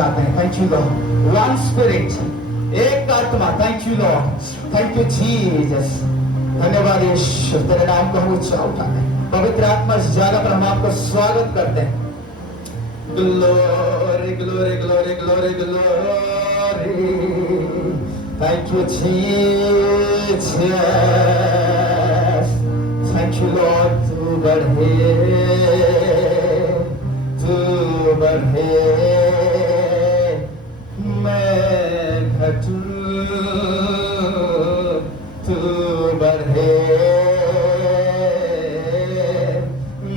Thank you, Lord. One spirit. एक आत्मा. Thank you, Lord. Thank you, Jesus. धन्यवाद यीशु, तेरे नाम को हम ऊंचा उठाते हैं. पवित्र आत्मा इस जगह पर हम आपको स्वागत करते हैं. Glory, glory, glory, glory, glory. Thank you, Jesus. Thank you, Lord. तू बढ़े, मैं घटूं, तू बढ़े,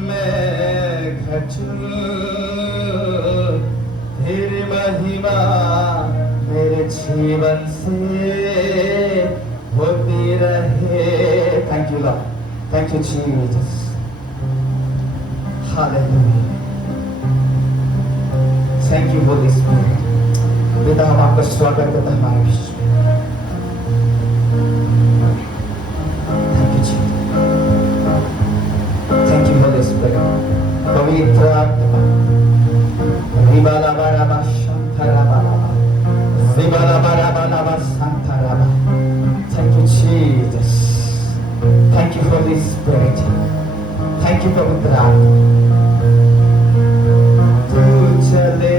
मैं घटूं. तेरी महिमा मेरे जीवन से होती रहे. Thank you, Lord. Thank you, Jesus. Hallelujah. Thank you, Holy Spirit. पिता, हम आपका स्वागत करते हैं हमारे बीच में. Thank you, Jesus. Thank you, Holy Spirit. पवित्र आत्मा. रिबालाबाराबा शांताराबालाबा. रिबालाबाराबालाबा शांताराबा. Thank you, Jesus. Thank you, Holy Spirit. Thank you, पवित्र आत्मा. तू चले,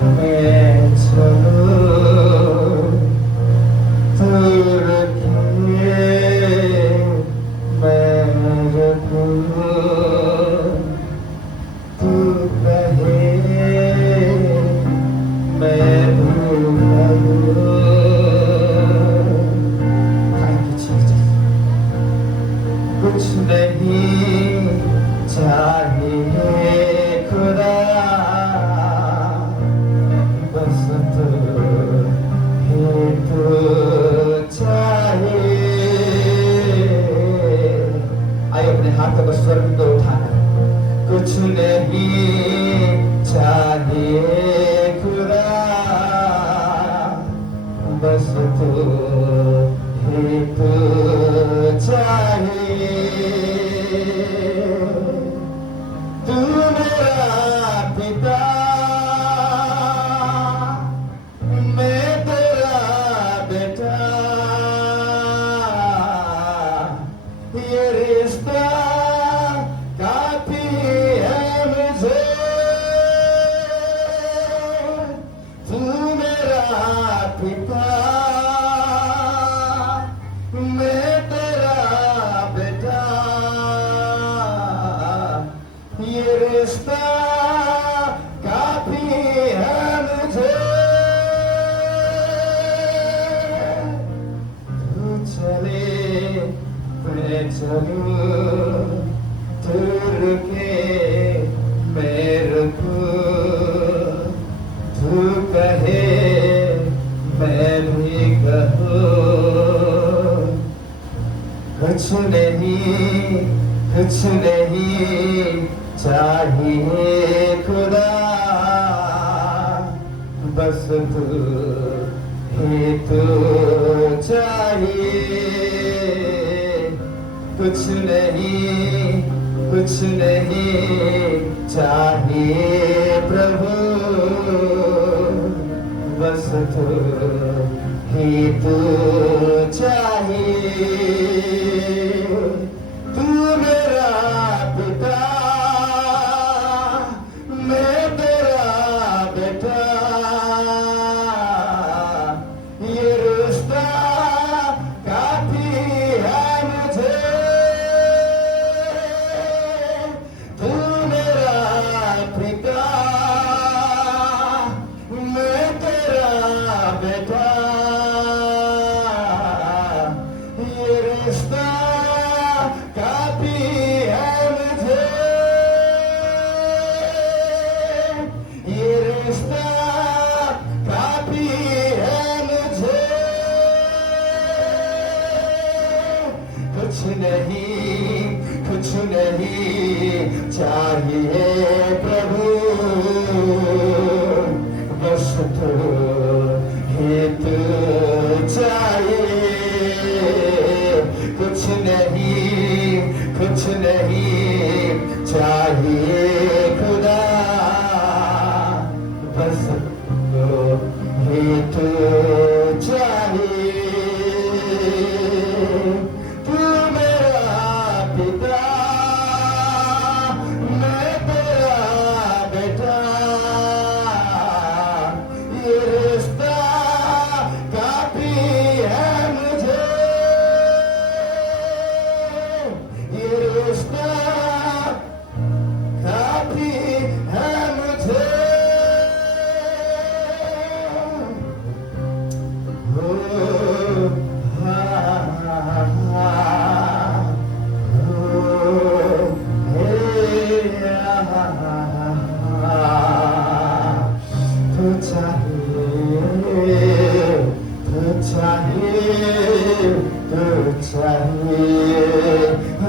मैं चलूं. तू रखे, मैं रखूं. तू कहे, मैं भूलूं. Thank you, Jesus. कुछ नहीं चाहिए खुदा, बस तू ही तू चाहिए. आइए अपने हाथों को स्वर्ग को उठाना. कुछ नहीं चाहिए खुदा, बस तू ही तू चाहिए. तू मेरा पिता, मैं तेरा बेटा. ये रिश्ता काफी है मुझे. तू मेरा पिता, मैं तेरा बेटा. ये रिश्ता काफी है मुझे. तू चले, मैं चलूं. तू रुके, मैं रुकूं. तू कहे, मैं भी कहूं. कुछ नहीं चाहिए खुदा, बस तू ही तू चाहिए. कुछ नहीं चाहिए प्रभु, बस तू ही तू चाहिए. तू मेरा पिता, मैं तेरा बेटा. ये रिश्ता काफी है मुझे. तू मेरा पिता, मैं तेरा बेटा.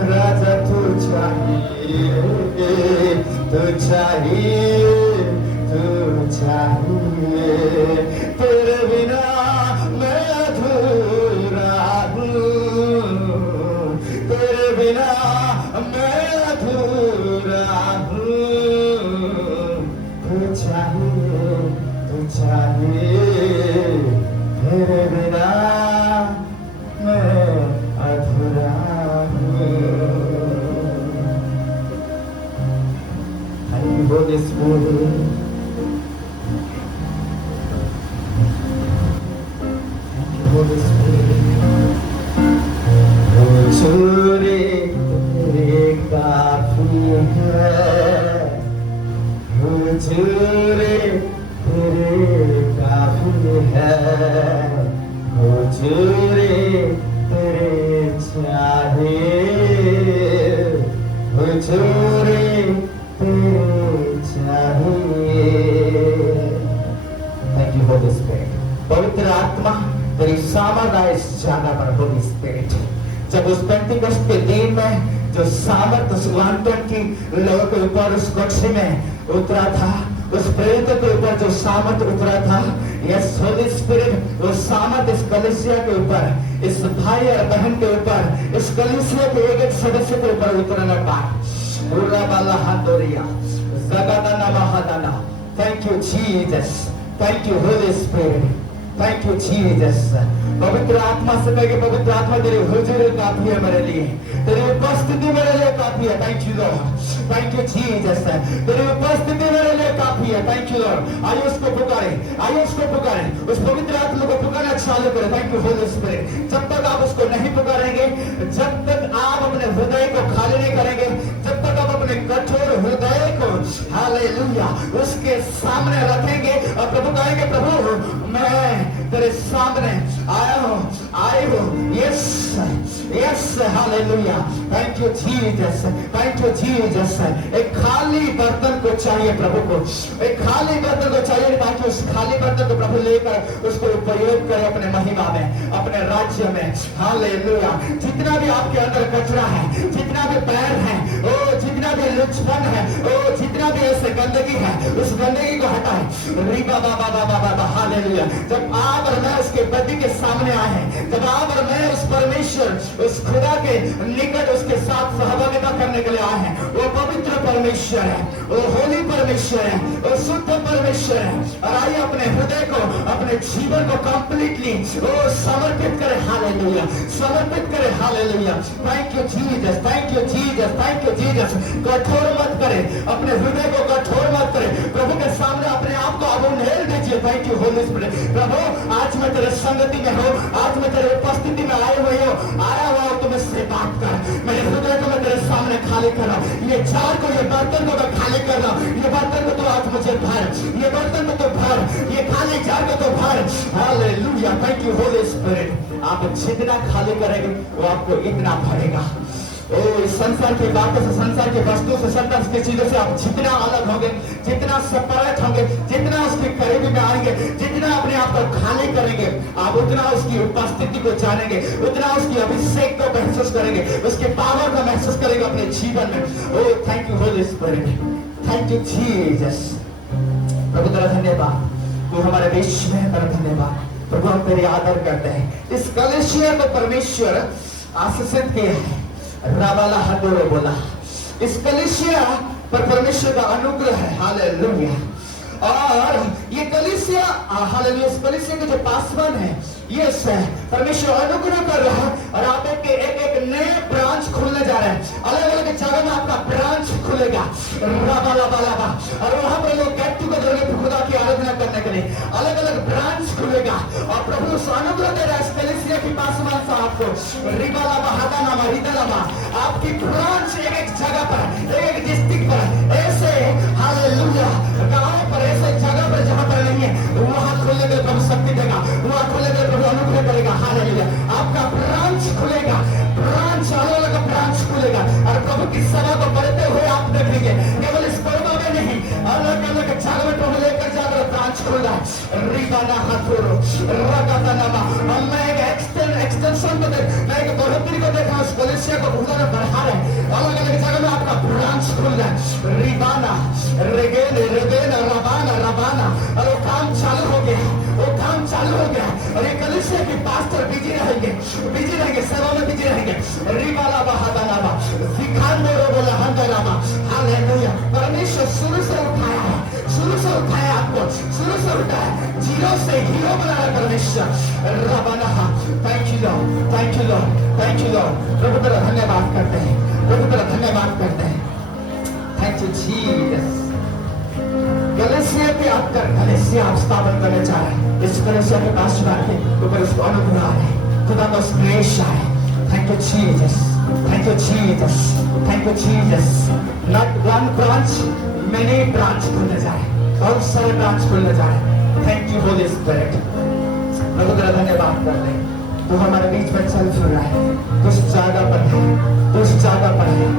राजा तू चाहिए, तेरे बिना मैं अधूरा हूँ, तेरे बिना मैं अधूरा हूँ। तू चाहिए, तेरे बिना मैं अधूरा हूँ। Holy Spirit, Holy Spirit, हुजूरी तेरे काफी है, हुजूरी तेरे काफी है, हुजूरी तेरे चाहिए, हुजूरी Thank you, Holy Spirit. पवित्र आत्मा तेरी सामर्थ आए इस जगह पर, Holy Spirit. जब उस पेंटिकॉस्ट के दिन में जो सामर्थ उस लैंटर्न की लोगों के ऊपर उस कोठरी में उतरा था, उस प्रेरितों के ऊपर जो सामर्थ उतरा था, यस होली स्पिरिट, वो सामर्थ इस कलीसिया के ऊपर, इस भाई और बहन के ऊपर, इस कलीसिया के एक एक सदस्य के ऊपर उतरना पाए। Thank you, Jesus. Thank you, Holy Spirit. Thank you, Jesus. पवित्र आत्मा से कहेंगे, पवित्र आत्मा तेरी हुजूरी काफी है मेरे लिए, तेरी उपस्थिति मेरे लिए काफी है। Thank you, Lord. Thank you, Jesus. तेरी उपस्थिति मेरे लिए काफी है। Thank you, Lord. आइए उसको पुकारें, आइए उसको पुकारें, उस पवित्र आत्मा को पुकारना चालू करें। Thank you, Holy Spirit. जब तक आप उसको नहीं पुकारेंगे, जब तक आप अपने हृदय को खाली नहीं करेंगे, जब तक आप अपने कठोर हृदय को हालेलुया उसके सामने रखेंगे और प्रभु कहेंगे, प्रभु मैं तेरे सामने आया हूँ, आई हूँ। Yes yes hallelujah. Thank you Jesus, thank you Jesus. एक खाली बर्तन को चाहिए प्रभु को, एक खाली बर्तन को चाहिए ताकि उस खाली बर्तन को प्रभु लेकर उसको उपयोग करे अपने महिमा में, अपने राज्य में। हालेलुया। जितना भी आपके अंदर कचरा है, जितना भी पैर है, ओ जितना भी लुचपन है, ओ जितना भी ऐसे गंदगी है, उस गंदगी को हटाए। रिबा बाबा बाबा बाबा हालेलुया। जब आप और मैं उसके बदी के सामने आए हैं, जब आप और मैं उस परमेश्वर, उस खुदा के निकट उसके साथ सहभागिता करने के लिए आए हैं, वो पवित्र परमेश्वर है, वो होली परमेश्वर है, वो शुद्ध परमेश्वर है। और आइए अपने हृदय को, अपने जीवन को कंप्लीटली वो समर्पित करे। हालेलुया, समर्पित करे। Hallelujah. Thank you Jesus, thank you Jesus, thank you Jesus. कठोर मत करे, अपने हृदय को कठोर मत करे, प्रभु के सामने अपने आप को अब उन्हेल दीजिए। Thank you holy spirit. प्रभु आज मैं तेरे संगति में हूँ, आज मैं तेरे उपस्थिति में आए हुए हो, आया हुआ हो, तुम इससे बात कर। मेरे हृदय को मैं तेरे सामने खाली कर रहा हूँ, ये जार को, ये बर्तन को मैं खाली कर रहा हूँ। ये बर्तन को तो आज मुझे भर, ये बर्तन को तो भर, ये खाली जार को तो भर। Hallelujah. Thank you holy spirit. आप जितना खाली करेंगे वो आपको इतना भरेगा। ओ इस संसार की बातों से, संसार की वस्तु से, संसार की चीजों से आप जितना अलग होंगे, जितना सेपरेट होंगे, जितना उसके करीब में आएंगे, जितना अपने आप को खाली करेंगे, आप उतना उसकी उपस्थिति को जानेंगे, उतना उसकी अभिषेक को महसूस करेंगे, उसके पावर को महसूस करेंगे अपने जीवन में। Oh thank you holy spirit, thank you Jesus. प्रभु तेरा धन्यवाद, तू हमारे बीच में, तेरा धन्यवाद प्रभु। हम तेरी आदर करते हैं। इस कलीसिया को परमेश्वर आशीषित किया है। राबाला हदोरे बोला, इस कलीसिया पर परमेश्वर का अनुग्रह है। हालेलुया। और ये कलीसिया, हालेलुया, इस कलीसिया के जो पासवान है, यस है, परमेश्वर अनुग्रह कर रहा है। और आप एक एक नए ब्रांच खुलने जा रहे हैं, अलग अलग जगह में आपका ब्रांच खुलेगा। और वहां पर लोग गेट टुगेदर में खुदा की आराधना करने के लिए अलग अलग ब्रांच खुलेगा। और प्रभु अनुग्रह दे रहा है इस कलीसिया की पासवान साहब को। आपकी ब्रांच एक एक जगह पर, एक एक डिस्ट्रिक्ट पर, ऐसे हालेलुया गांव पर, ऐसे जगह पर जहां पर नहीं है, वहां खोलने के प्रभु शक्ति देगा, वहां खोलने के प्रभु अनुग्रह करेगा। हालेलुया। आपका ब्रांच खुलेगा, ब्रांच, अलग अलग ब्रांच खुलेगा। और प्रभु की सभा को बढ़ते हुए आप देखेंगे, केवल इस कोरोना में नहीं, अलग अलग जगह में प्रभु लेकर जाकर ब्रांच खुल रहा है। रिबाना हाथोरो रगातानामा। मैं एक एक्सटेंशन को मैं एक बढ़ोतरी को देखा उस कलीसिया को उधर बढ़ा रहे अलग अलग जगह में आपका ब्रांच खुल रहा है। रिबाना रेगेन रेबेना रबाना रबाना और वो काम चालू हो गया, वो काम चालू हो गया और ये कलीसिया के पास्टर बिजी रहेंगे, सेवा में बिजी रहेंगे। रिबाला बहादानामा सिखांदो बोला हंदरामा। हालेलुया। परमेश्वर शुरू से उठाया है, शुरू से उठाया आपको, शुरू से उठाया, जीरो से हीरो बनाया परमेश्वर। रबाना thank you lord, thank you lord, thank you lord. प्रभु तेरा धन्यवाद करते हैं, प्रभु तेरा धन्यवाद करते हैं। Thank you Jesus. कलीसिया के आपका कलीसिया आप स्थापन करने जा रहे हैं। इस कलीसिया के पास के ऊपर उसको अनुग्रह है, खुदा का ग्रेस है। Thank you Jesus, thank you Jesus, thank you Jesus. Not one branch, many branch खुलने जाए, बहुत सारे ब्रांच खुलने जाए। Thank you holy spirit. प्रभु तेरा धन्यवाद करते हैं। तो हमारे बीच में चल फिर रहा है, कुछ जगह पर है, कुछ जगह पर है।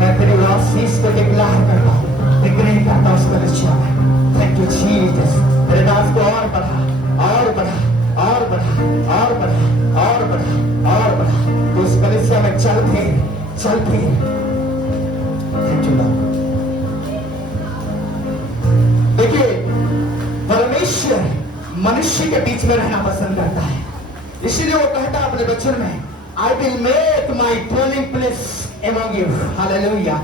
मैं तेरी आशीष को डिक्लेयर करता हूँ, डिक्लेयर करता हूँ उस कलीसिया में। Thank you Jesus. तेरे दास को और बढ़ा, और बढ़ा, और बढ़ा, और बढ़ा, और बढ़ा, और बढ़ा। तो उस कलीसिया में चल फिर, चल फिर। Thank you Lord. देखिए परमेश्वर मनुष्य के बीच में रहना पसंद करता है, इसीलिए वो कहता है अपने वचन में, I will make my dwelling place among you. Hallelujah.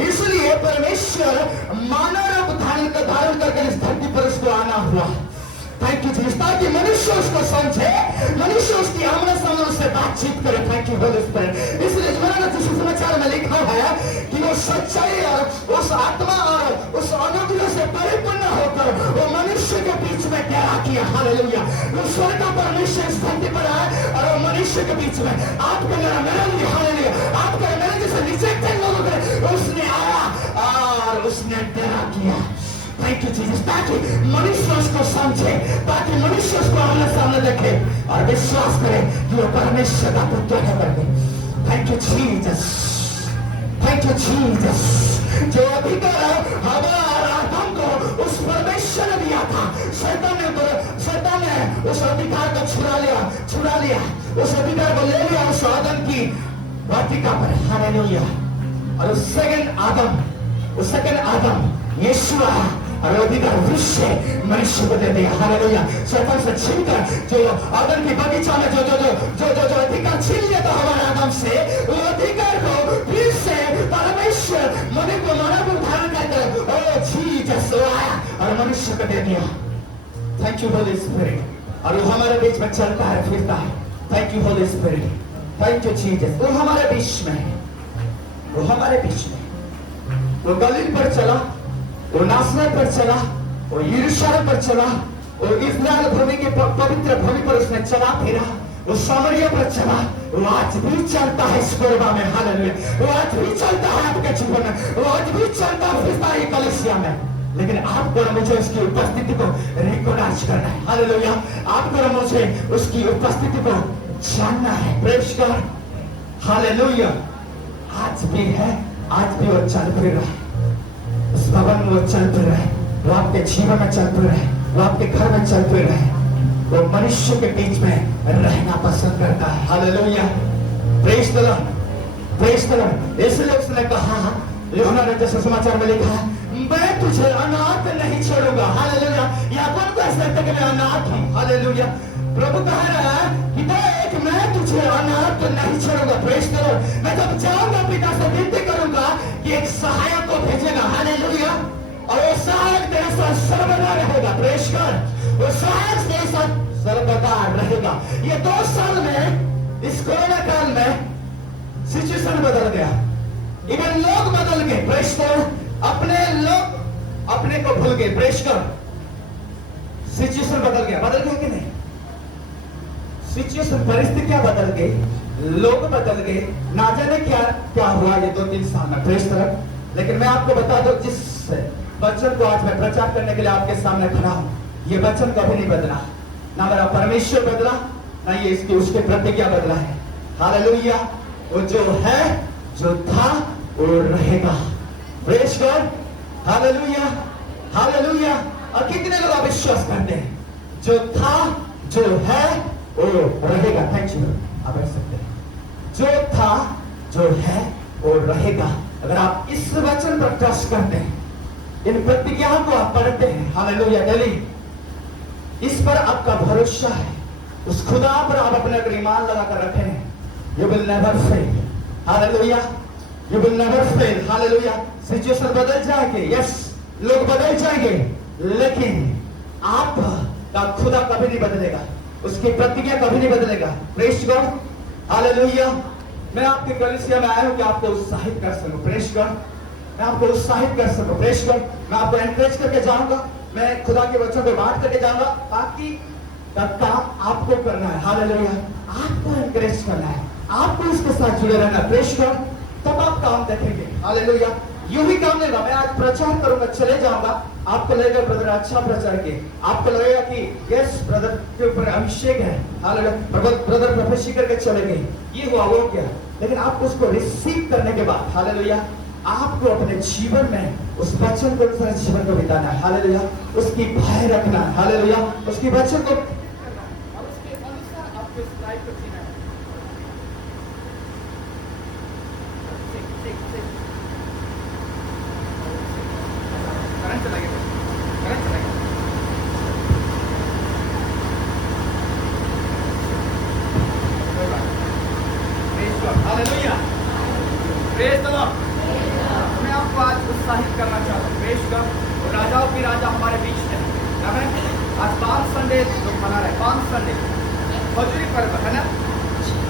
इसलिए परमेश्वर मानव रूप धारण करके इस धरती पर उसको आना हुआ। Thank you Jesus. ताकि मनुष्य उसको समझे, मनुष्य उसकी आमने सामने उससे बातचीत करे। Thank you holy spirit. इसलिए समाचार में लिखा है कि वो सच्चाई और उस आत्मा और उस अनुग्रह से परिपूर्ण होकर वो मनुष्य के बीच में डेरा किया। हालेलुया। वो स्वर्ग का परमेश्वर इस धरती पर आया और वो मनुष्य के बीच में आपके मेरे लिए, हालेलुया, आपके मेरे जैसे रिजेक्टेड लोगों के उसने आया और उसने डेरा किया। Thank you Jesus. ताकि मनुष्य उसको समझे, ताकि मनुष्य उसको आमने सामने देखे और विश्वास करे कि वो परमेश्वर का पुत्र है करके। Thank you Jesus, thank you Jesus. जो अधिकार हवा और आदम को उस परमेश्वर ने दिया था, शैतान ने उस अधिकार को छुड़ा लिया, उस अधिकार को ले लिया उस आदम की वाटिका पर। हालेलुया। और उस सेकंड आदम यीशु आया और अधिकार विश्व मनुष्य को दे दिया। हालेलुया। शैतान से छीनकर जो आदम की बगीचा में जो अधिकार छीन लिया था हमारे आदम से, वो अधिकार को फिर से परमेश्वर मनुष्य को मानव रूप धारण करके ओ जीसस आया और मनुष्य को दे दिया। Thank you holy spirit. और वो हमारे बीच में चलता है, फिरता है। Thank you holy spirit, thank you Jesus. वो हमारे बीच में है, वो हमारे बीच में। वो गलील पर चला, वो नासरत पर चला, वो यरूशलेम पर चला, वो इस्राएल भूमि के पवित्र भूमि पर उसने चला फिरा, वो सामरिया पर चला। वो आज भी चलता है इस कोरबा में। हालेलुया। वो आज भी चलता है आपके जीवन में, वो आज भी चलता है कलीसिया में। लेकिन आपको मुझे उसकी उपस्थिति को रिकॉग्नाइज करना है। हालेलुया। आपको मुझे उसकी उपस्थिति को जानना है। प्रेस कर। हालेलुया। आज भी है, आज भी वो चल फिर रहा है, उस भवन में वो चल फिर रहा है, वो आपके जीवन में चल फिर रहा है, वो आपके घर में चल फिर रहा है। वो मनुष्य के बीच में रहना पसंद करता है। Hallelujah. Press the Lord, press the Lord. इसलिए उसने कहा, यूहन्ना ने जैसे समाचार में लिखा है, मैं तुझे अनाथ नहीं छोड़ूंगा। हालेलुया। याकूब को ऐसा लगता है कि मैं अनाथ हूं। हालेलुया। प्रभु कह रहा है कि देख, मैं तुझे अनाथ नहीं छोड़ूंगा। Press the Lord. मैं जब जाऊंगा पिता से विनती करूंगा कि एक सहायक को भेजेगा। हालेलुया। और वो सहायक तेरे साथ सर्वदा रहेगा। प्रेस कर। वो सहायक तेरे साथ सर्वदा रहेगा। ये 2 साल में, इस कोरोना काल में सिचुएशन बदल गया, इवन लोग बदल गए। प्रेस कर। अपने लोग अपने को भूल गए। प्रेस कर। सिचुएशन बदल गया कि नहीं? सिचुएशन, परिस्थितियां बदल गई, लोग बदल गए, ना जाने क्या हुआ ये 2-3 साल में। प्रेस कर। लेकिन मैं आपको बता दूं, जिस वचन को आज मैं प्रचार करने के लिए आपके सामने खड़ा हूं, ये वचन कभी नहीं बदला। ना मेरा परमेश्वर बदला, ना ये इसकी उसके प्रतिज्ञा बदला है। हालेलुया। वो जो है, जो था, वो रहेगा। प्रेस कर। हालेलुया, हालेलुया, और कितने लोग अविश्वास करते हैं? जो था, जो है, वो रहेगा। थैंक यू, आप बैठ सकते हैं। जो था, जो है, वो रहेगा। अगर आप इस वचन पर ट्रस्ट करते हैं, इन प्रतिज्ञाओं को आप पढ़ते हैं, हालेलुया, डेली, इस पर आपका भरोसा है, उस खुदा पर आप अपना ईमान लगाकर रखे हैं, you will never fail, hallelujah, you will never fail, hallelujah. Situation बदल जाएंगे, यस, लोग बदल जाएंगे, लेकिन आपका खुदा कभी नहीं बदलेगा, उसकी प्रतिज्ञा कभी नहीं बदलेगा। Praise God, hallelujah. मैं आपके कलीसिया में आया हूं कि आपको उत्साहित कर सकूं, प्रेज गॉड, मैं आपको उत्साहित कर सकूं, प्रेज गॉड। मैं आपको एनकरेज करके जाऊंगा, मैं खुदा के वचन को बांट करके जाऊंगा, बाकी का काम आपको करना है, हालेलुया। आपको एनकरेज करना है, आपको इसके साथ जुड़े रहना, प्रेज गॉड, तब आप काम देखेंगे, हालेलुया। यूं ही काम लेगा, मैं आज प्रचार करूंगा, चले जाऊंगा, आपको लगेगा ब्रदर अच्छा प्रचार किए, आपको लगेगा कि यस ब्रदर के ऊपर अभिषेक है, हालेलुया, ब्रदर प्रोफेसी करके चले गए, ये हुआ वो क्या, लेकिन आपको उसको रिसीव करने के बाद, हालेलुया, आपको अपने जीवन में उस वचन को अनुसार जीवन को बिताना है, हालेलुया, उसकी भय रखना है, हालेलुया, उसकी वचन को और उसके अनुसार आपको इस लाइफ को जीना है। करंट चला गया, करंट चला गया। Hallelujah, praise the Lord. मैं आपको आज उत्साहित करना चाहता हूँ, प्रेज गॉड। राजाओं की राजा हमारे बीच है, आमेन। आज पाम संडे लोग मना रहे, पाम संडे खजूरी पर्व है ना।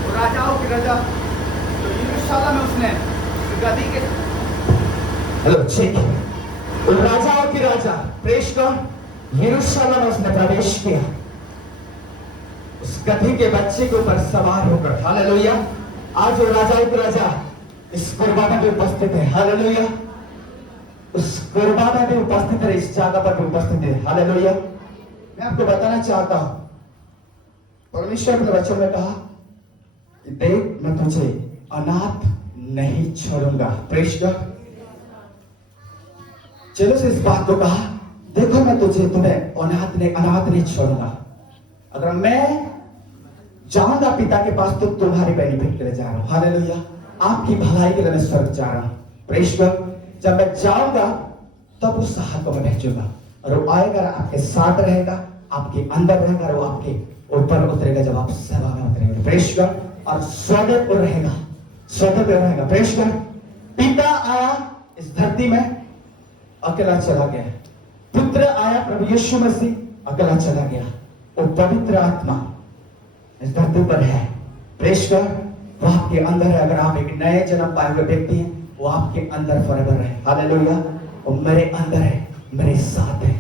वो राजाओं की राजा तो यरूशलेम में उसने गद्दी के हेलो चेक, राजाओं की राजा प्रेज गॉड यरूशलेम में उसने प्रवेश किया, उस गधी के बच्चे के ऊपर सवार होकर, हालेलुया। आज वो राजाओं के राजा इस कुर्बानी में उपस्थित है, हालेलुया, उस कुर्बानी में उपस्थित है, इस जगह पर भी उपस्थित है, हालेलुया। मैं आपको बताना चाहता हूं, परमेश्वर ने वचन में कहा, देख मैं तुझे अनाथ नहीं छोड़ूंगा, प्रेज गॉड। चलो से इस बात को कहा, देखो मैं तुम्हें अनाथ नहीं छोड़ूंगा। अगर मैं जाऊंगा पिता के पास तो तुम्हारे बेनिफिट के लिए जा रहा हूं, हालेलुया, आपकी भलाई के लिए मैं स्वर्ग जा रहा हूं, प्रेज गॉड। जब मैं जाऊंगा तब उस साहब को मैं भेजूंगा और वो आएगा, आपके साथ रहेगा, आपके अंदर रहेगा, और वो आपके ऊपर उतरेगा जब आप सभा में उतरेंगे, प्रेज गॉड। और स्वागत पर रहेगा, स्वागत पर रहेगा, प्रेज गॉड। पिता आया इस धरती में, अकेला चला गया, पुत्र आया प्रभु यीशु मसीह, अकेला चला गया, वो पवित्र आत्मा इस धरती पर है, प्रेज गॉड। वो आपके अंदर है। अगर आप एक नए जन्म पाए हुए व्यक्ति हैं, वो आपके अंदर फॉरएवर है, हालेलुया। वो मेरे अंदर है, मेरे साथ है।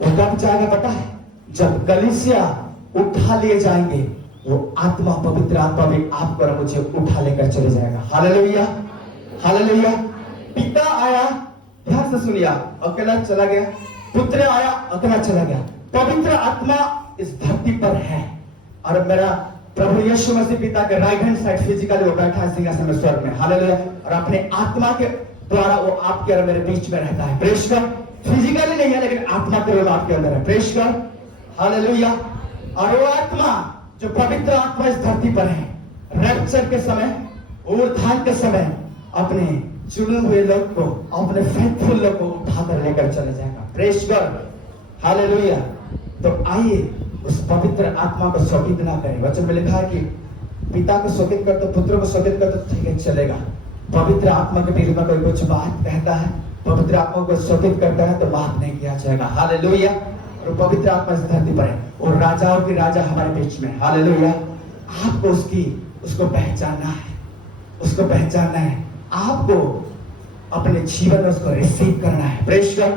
वो कब जाएगा पता है? जब कलीसिया उठा लिए जाएंगे, वो आत्मा, पवित्र आत्मा भी आपको और मुझे उठा लेकर चले जाएगा, हालेलुया, हालेलुया। पिता आया, ध्यान से सुनिए, अकेला चला गया, पुत्र आया, अकेला चला गया, पवित्र आत्मा इस धरती पर है, और मेरा प्रभु यीशु मसीह पिता के राइट हैंड साइड फिजिकली वो बैठा है सिंहासन में स्वर्ग में, हालेलुया। और अपने आत्मा के द्वारा वो आपके और मेरे बीच में रहता है, प्रेज गॉड। फिजिकली नहीं है, लेकिन आत्मा के रूप आपके अंदर है, प्रेज गॉड, हालेलुया। और वो आत्मा जो पवित्र आत्मा इस धरती पर है, रैप्चर के समय, उत्थान के समय अपने चुने हुए लोग को, अपने फेथफुल लोग को उठाकर लेकर चले जाएगा, प्रेज गॉड, हालेलुया। तो आइए उस पवित्र आत्मा को शोकित ना करें। वचन में लिखा है कि पिता को शोकित कर तो पुत्र को शोकित कर तो ठीक है, चलेगा। पवित्र आत्मा के विरुद्ध में कोई कुछ बात कहता है, पवित्र आत्मा को शोकित करता है, तो माफ नहीं किया जाएगा, हालेलुया। और पवित्र आत्मा इस धरती पर है, और राजाओं की राजा हमारे बीच में, हालेलुया। आपको उसको पहचानना है, उसको पहचानना है, आपको अपने जीवन में उसको रिसीव करना है, प्रेज गॉड।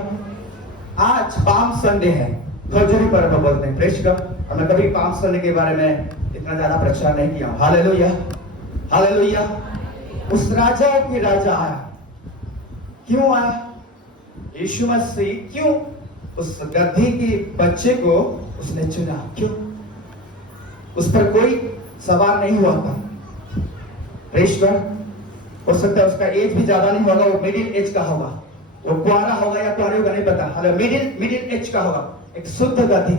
आज पाम संडे है, खजूरी पर्व बोलते हैं, प्रेज गॉड। और मैं कभी पाम संडे के बारे में इतना ज्यादा प्रचार नहीं किया, हालेलुया, हालेलुया। उस राजा की राजा आया, क्यों आया? यीशु मसीह क्यों उस गधी के बच्चे को उसने चुना, क्यों? उस पर कोई सवार नहीं हुआ था, प्रेज गॉड। हो सकता है उसका एज भी ज्यादा नहीं होगा, वो मिडिल एज का होगा, वो कुआरा होगा या कुआरी होगा नहीं पता, हालांकि मिडिल एज का होगा, एक शुद्ध गधी।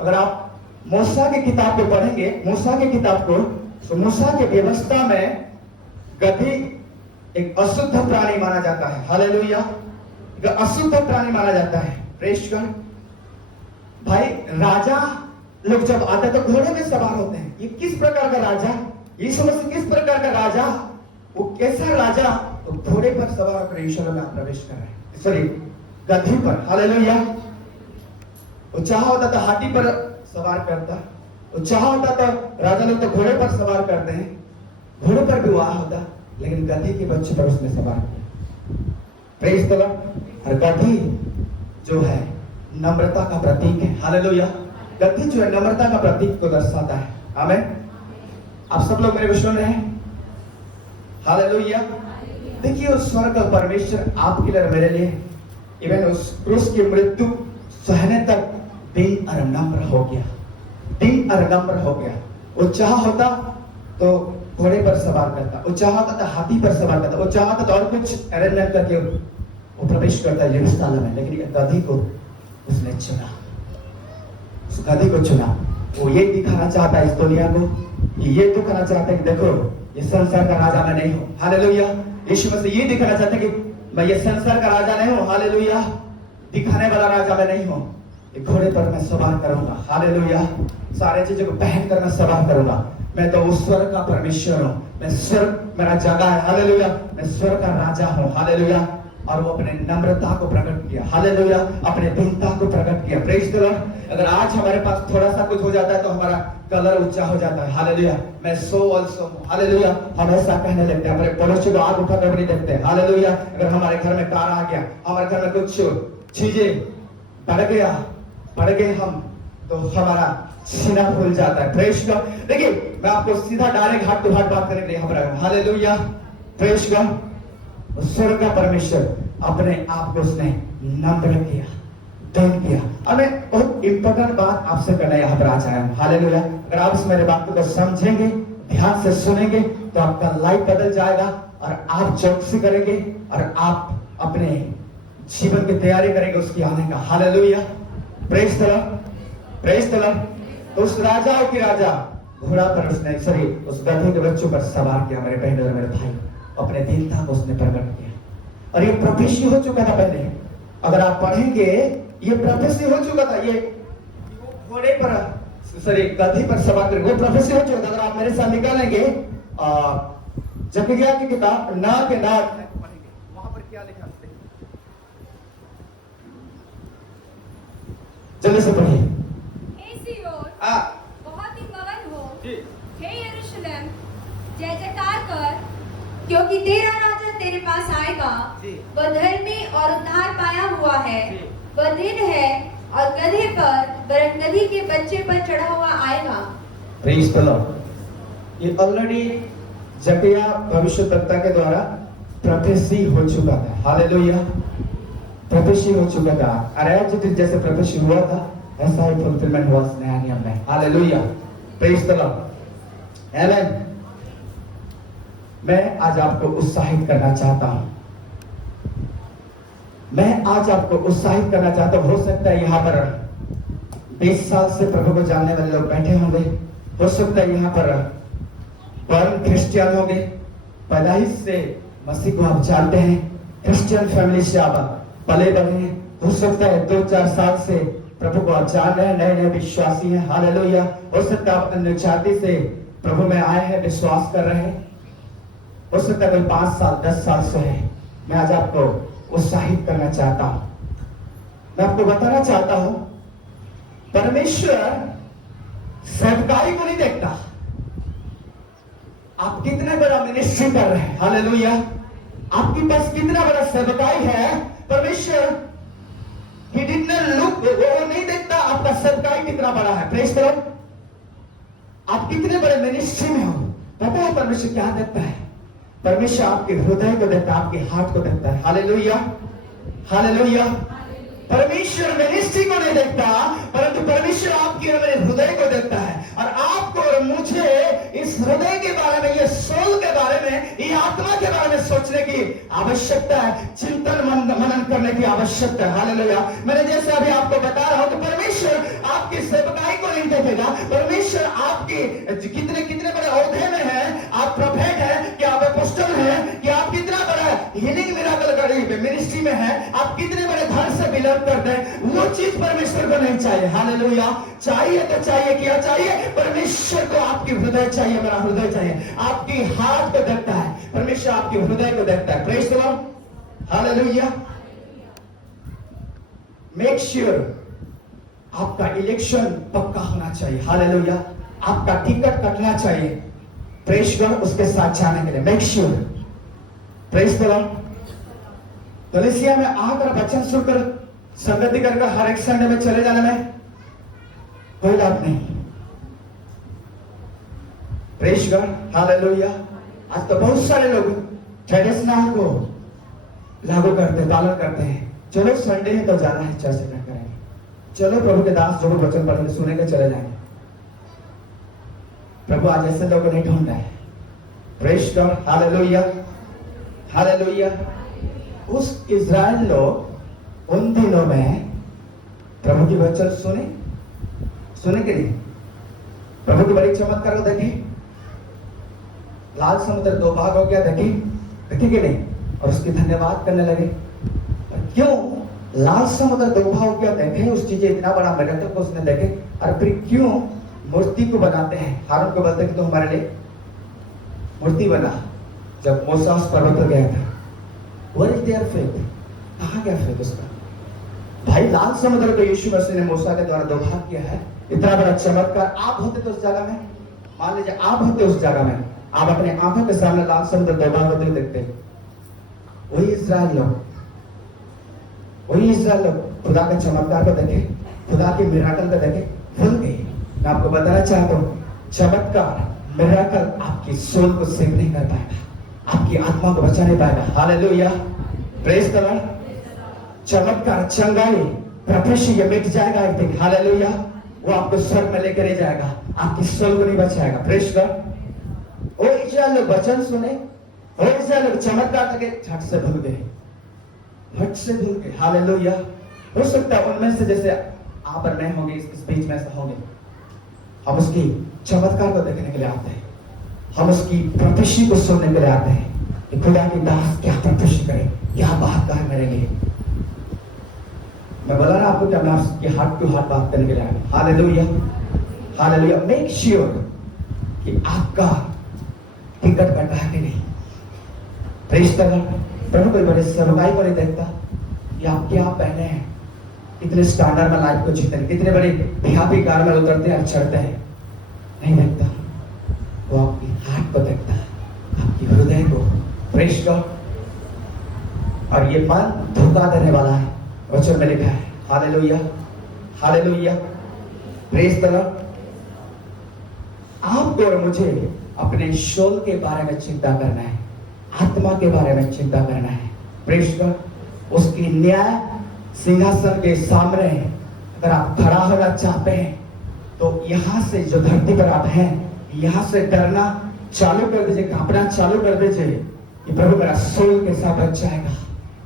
अगर आप मूसा की किताब को पढ़ेंगे, मूसा की किताब को, तो मूसा की व्यवस्था में गधी एक अशुद्ध प्राणी माना जाता है। हालेलुया, एक अशुद्ध प्राणी माना जाता है। Praise God. भाई राजा लोग जब आते हैं तो घोड़े में सवार होते हैं। ये किस प्रकार का राजा, यीशु मसीह किस प्रकार का राजा, वो कैसा राजा, तो घोड़े पर सवार होकर यरूशलेम में प्रवेश कर रहे हैं, सॉरी गधी पर। हालेलुया। वो चाह होता तो हाथी पर सवार करता, वो चाह होता तो राजा लोग तो घोड़े पर सवार करते हैं, घोड़े पर भी वहां होता, लेकिन गधी के बच्चे पर उसने सवार किया। Praise the Lord. और गधी जो है नम्रता का प्रतीक है। हालेलुया। गधी जो है नम्रता का प्रतीक को दर्शाता है। आमीन। आप सब लोग मेरे को सुन रहे हैं? हालेलुया। देखिए उस स्वर्ग का परमेश्वर आपके लिए और मेरे लिए इवन उस क्रूस की मृत्यु सहने तक दिन और नम्र हो गया, दिन और नम्र हो गया। वो चाह होता तो घोड़े पर सवार करता, वो चाहता था हाथी पर सवार करता, वो चाहता था और कुछ अरेंजमेंट करके वो प्रवेश करता है यरूशलेम में, लेकिन गधी को उसने चुना, उस गधी को चुना। वो ये दिखाना चाहता है इस दुनिया को, ये दिखाना चाहता है कि देखो ये संसार का राजा मैं नहीं हूं। हालेलुया। यीशु मसीह ये दिखाना चाहता है कि मैं ये संसार का राजा नहीं हूं। हालेलुया। दिखाने वाला राजा मैं नहीं हूं, एक घोड़े पर मैं सवार करूंगा। हालेलुया। सारे चीजों को पहन कर मैं सवार करूंगा। मैं तो उस स्वर्ग का परमेश्वर हूं, मैं स्वर्ग मेरा जगह है। हालेलुया। मैं स्वर्ग का राजा हूं। हालेलुया। और वो अपने नम्रता को प्रकट किया। हालेलुया। अपने दीनता को प्रकट किया। Praise the Lord. अगर आज हमारे पास थोड़ा सा कुछ हो जाता है तो हमारा कलर ऊंचा हो जाता है। हालेलुया। मैं सो ऑल्सो हूं। हालेलुया। हम ऐसा कहने लगते हैं, हमारे पड़ोसी को आग उठाकर नहीं देखते। हालेलुया। अगर हमारे घर में कार आ गया, हमारे घर में कुछ चीजें बढ़ गए हम, तो हमारा सीना फूल जाता है। Praise God. देखिए मैं आपको सीधा डायरेक्ट हाथ टू हाथ बात करने के लिए यहाँ पर आया हूं। हालेलुया। Praise God. स्वर्ग का परमेश्वर अपने आप को उसने नम्र किया, दंड किया। और मैं बहुत इंपॉर्टेंट बात आपसे करना यहाँ पर आज आया हूं। हालेलुया। अगर आप इस मेरे बातों को समझेंगे, ध्यान से सुनेंगे, तो आपका लाइफ बदल जाएगा और आप चौकसी करेंगे और आप अपने जीवन की तैयारी करेंगे उसकी आने का। Hallelujah. Praise the Lord. Praise the Lord. तो उस राजाओं की राजा घोड़ा पर उसने, सॉरी उस गधे के बच्चों पर सवार किया। मेरे बहनों और मेरे भाई, अपने दीनता को उसने प्रकट किया। और ये प्रोफेसी हो चुका था पहले, अगर आप पढ़ेंगे ये प्रोफेसी हो चुका था। ये घोड़े पर, सॉरी गधे पर सवार कर, वो प्रोफेसी हो चुका था। अगर आप मेरे साथ निकालेंगे जकरिया की किताब ना के नाक, वहां पर क्या लिखा है जल्दी से पढ़िए। बहुत ही मगन हो हे यरूशलेम, जय जयकार कर, क्योंकि तेरा राजा तेरे पास आएगा। वह धर्मी और उद्धार पाया हुआ है, वह दिन है और गधे पर, वरन गधी के बच्चे पर चढ़ा हुआ आएगा। Praise the Lord. ये ऑलरेडी जकरिया भविष्यवक्ता के द्वारा प्रोफेसी हो चुका था। हालेलुया। प्रोफेसी हो चुका था। अरे जैसे प्रोफेसी हुआ था ऐसा ही फुलफिलमेंट हुआ नया नियम में। Hallelujah. Praise the lord. Amen. मैं आज आपको उत्साहित करना चाहता हूं, मैं आज आपको उत्साहित करना चाहता हूं। हो सकता है यहाँ पर 20 साल से प्रभु को जानने वाले लोग बैठे होंगे, हो सकता है यहाँ पर बर्न क्रिश्चियन होंगे, पैदाइश से मसीह को आप जानते हैं, क्रिश्चियन फैमिली से आप पले बढ़े हैं। हो सकता है 2-4 साल से प्रभु को आप जान रहे हैं, नए नए विश्वासी हैं। हालेलुया। हो सकता है आप अन्यजाति से प्रभु में आए हैं, विश्वास कर रहे हैं। हो सकता है कोई 5 साल 10 साल से है। मैं आज आपको उत्साहित करना चाहता हूं, मैं आपको बताना चाहता हूं, परमेश्वर सेवकाई को नहीं देखता आप कितने बड़ा मिनिस्ट्री कर रहे हैं। हालेलुया। आपके पास कितना बड़ा सेवकाई है। परमेश्वर He did not look, वो नहीं देखता आपका सेवकाई कितना बड़ा है। Praise the Lord. आप कितने बड़े मिनिस्ट्री में हो, पता है परमेश्वर क्या देखता है? परमेश्वर आपके हृदय को देखता है, आपके हाथ को देखता है। हालेलुया। हालेलुया। परमेश्वर मिनिस्ट्री को नहीं देखता, परंतु परमेश्वर आपके हृदय को देखता है। और आपको और मुझे इस हृदय के बारे में, ये सोल के बारे में, ये आत्मा के बारे में सोचने की आवश्यकता है, चिंतन मनन करने की आवश्यकता है। हालेलुया। मैंने जैसे अभी आपको बता रहा हूं कि परमेश्वर आपकी सेवकाई को नहीं देखेगा। परमेश्वर आपकी कितने कितने बड़े ओहदे में है, आप प्रोफेट है कि आप अपोस्टल है, कि आप कितना बड़ा हीलिंग मिरेकल मिनिस्ट्री में है, आप कितने बड़े घर से बिलोंग करते हैं, वो चीज परमेश्वर को नहीं चाहिए। हालेलुया। चाहिए तो चाहिए, क्या चाहिए? परमेश्वर को आपकी हृदय चाहिए, मेरा हृदय चाहिए। आपकी हार्ट को देखता है परमेश्वर, आपके हृदय को देखता है। Praise the lord. Hallelujah. Make sure आपका इलेक्शन पक्का होना चाहिए। हालेलुया। आपका टिकट कटना चाहिए प्रेज गॉड, उसके साथ जाने के लिए। Make sure. Praise the Lord. कलीसिया में आकर वचन सुनकर संगति करके हर एक संडे में चले जाने में कोई लाभ नहीं। Praise God. हालेलुया। आज तो बहुत सारे लोग ट्रेडिशनल को लागू करते, पालन करते हैं। चलो संडे है तो जाना है, चर्च अटेंड करेंगे, चलो प्रभु के दास जो वचन पढ़ेंगे सुनेंगे चले जाएंगे। प्रभु आज ऐसे लोगों को नहीं ढूंढ रहा है। Praise God. हालेलुया। हालेलुया। उस इज़राइल लोग उन दिनों में प्रभु की वचन सुने कि नहीं? प्रभु की बड़ी चमत्कार को देखे। लाल समुद्र दो भाग हो गया, देखे कि नहीं? और उसकी धन्यवाद करने लगे। और क्यों लाल समुद्र दो भाग हो गया देखे, उस चीजें इतना बड़ा मिरेकल को उसने देखे, और फिर क्यों मूर्ति को बनाते हैं? हारून को बोलते कि तो हमारे लिए मूर्ति बना। जब मूसा उस पर्वत पर गया था, Where is their faith? कहाँ गया फेथ उसका? भाई लाल समुद्र को यीशु मसीह ने मूसा के द्वारा दो भाग किया है। इतना बड़ा चमत्कार। आप होते तो उस जगह में, मान लीजिए आप होते उस जगह में, आप अपने आंखों के सामने लाल समुद्र दो भाग होते देखते। वही इज़राइल लोग खुदा के चमत्कार को देखे, खुदा की मिरेकल को देखे, भूल गए। मैं आपको बताना चाहता हूँ, चमत्कार मिरेकल आपकी सोल को सेव नहीं कर पाएगा, आपकी आत्मा को बचा नहीं पाएगा। हालेलुया। Praise the Lord. चमत्कार, चंगाई, प्रोफेसी ये मिट जाएगा एक दिन। हालेलुया। वो आपको स्वर्ग में लेकर नहीं जाएगा, आपकी सोल को नहीं बचाएगा। Praise God. ओ इज़राइल लोग वचन सुने, ओ इज़राइल लोग चमत्कार देखे, झट से भूल गए। हालेलुया। हो सकता है उनमें से जैसे आप और मैं होंगे, इस बीच में ऐसा होंगे, हम उसकी चमत्कार को देखने के लिए आते हैं, हम उसकी प्रोफेसी को सुनने के लिए आते हैं कि खुदा की दास क्या प्रोफेसी करे, क्या बात कहे मेरे लिए। मैं बोला ना आपको कि मैं आपकी हार्ट टू हार्ट बात करने के लिए आया। हालेलुया। हालेलुया। मेक श्योर कि आपका टिकट कटा है कि नहीं। Praise the Lord. प्रभु कोई बड़े सेवकाई को नहीं देखता कि आप क्या पहने हैं, कितने स्टैंडर्ड में लाइफ को जीते हैं, कितने बड़े भियापी कार में उतरते हैं और चढ़ते हैं, नहीं देखता। वो आपकी हार्ट को देखता है, आपकी हृदय को। Praise God. और ये मन धोखा देने वाला है, वचन में लिखा है। Hallelujah. Hallelujah. Praise the Lord. आपको और मुझे अपने सोल के बारे में चिंता करना है, आत्मा के बारे में चिंता करना है। Praise God. उसकी न्याय सिंहासन के सामने अगर आप खड़ा होना चाहते हैं तो यहां से जो धरती पर आप हैं, यहां से डरना चालू कर दीजिए, कांपना चालू कर दीजिए कि प्रभु मेरा सोल कैसा बच जाएगा।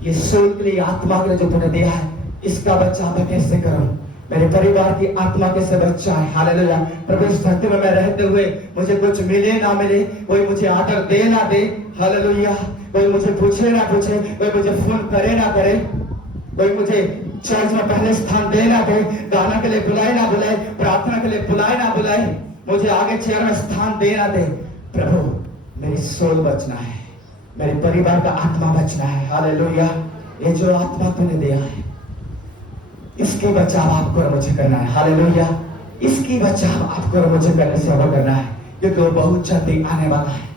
ये सोल के लिए, आत्मा के लिए जो तूने दिया है, इसका बचाव मैं कैसे करूं? मेरे परिवार की आत्मा कैसे बचा है। हालेलुया। प्रभु इस धरती में मैं रहते हुए मुझे कुछ मिले ना मिले, कोई मुझे आदर दे ना दे। हालेलुया। कोई मुझे पूछे ना पूछे, कोई मुझे फोन करे ना करे, कोई मुझे चर्च में पहले स्थान दे ना दे, गाना के लिए बुलाए ना बुलाए, प्रार्थना के लिए बुलाए ना बुलाए, मुझे आगे चेयर में स्थान दे ना दे। प्रभु मेरी सोल बचना है, मेरे परिवार का आत्मा बचना है। हालेलुया। ये जो आत्मा तूने दिया है, इसकी बचाव आपको और मुझे करना है। हालेलुया। इसकी बचाव आपको और मुझे करने से हमें करना है, क्योंकि वो बहुत जल्दी आने वाला है,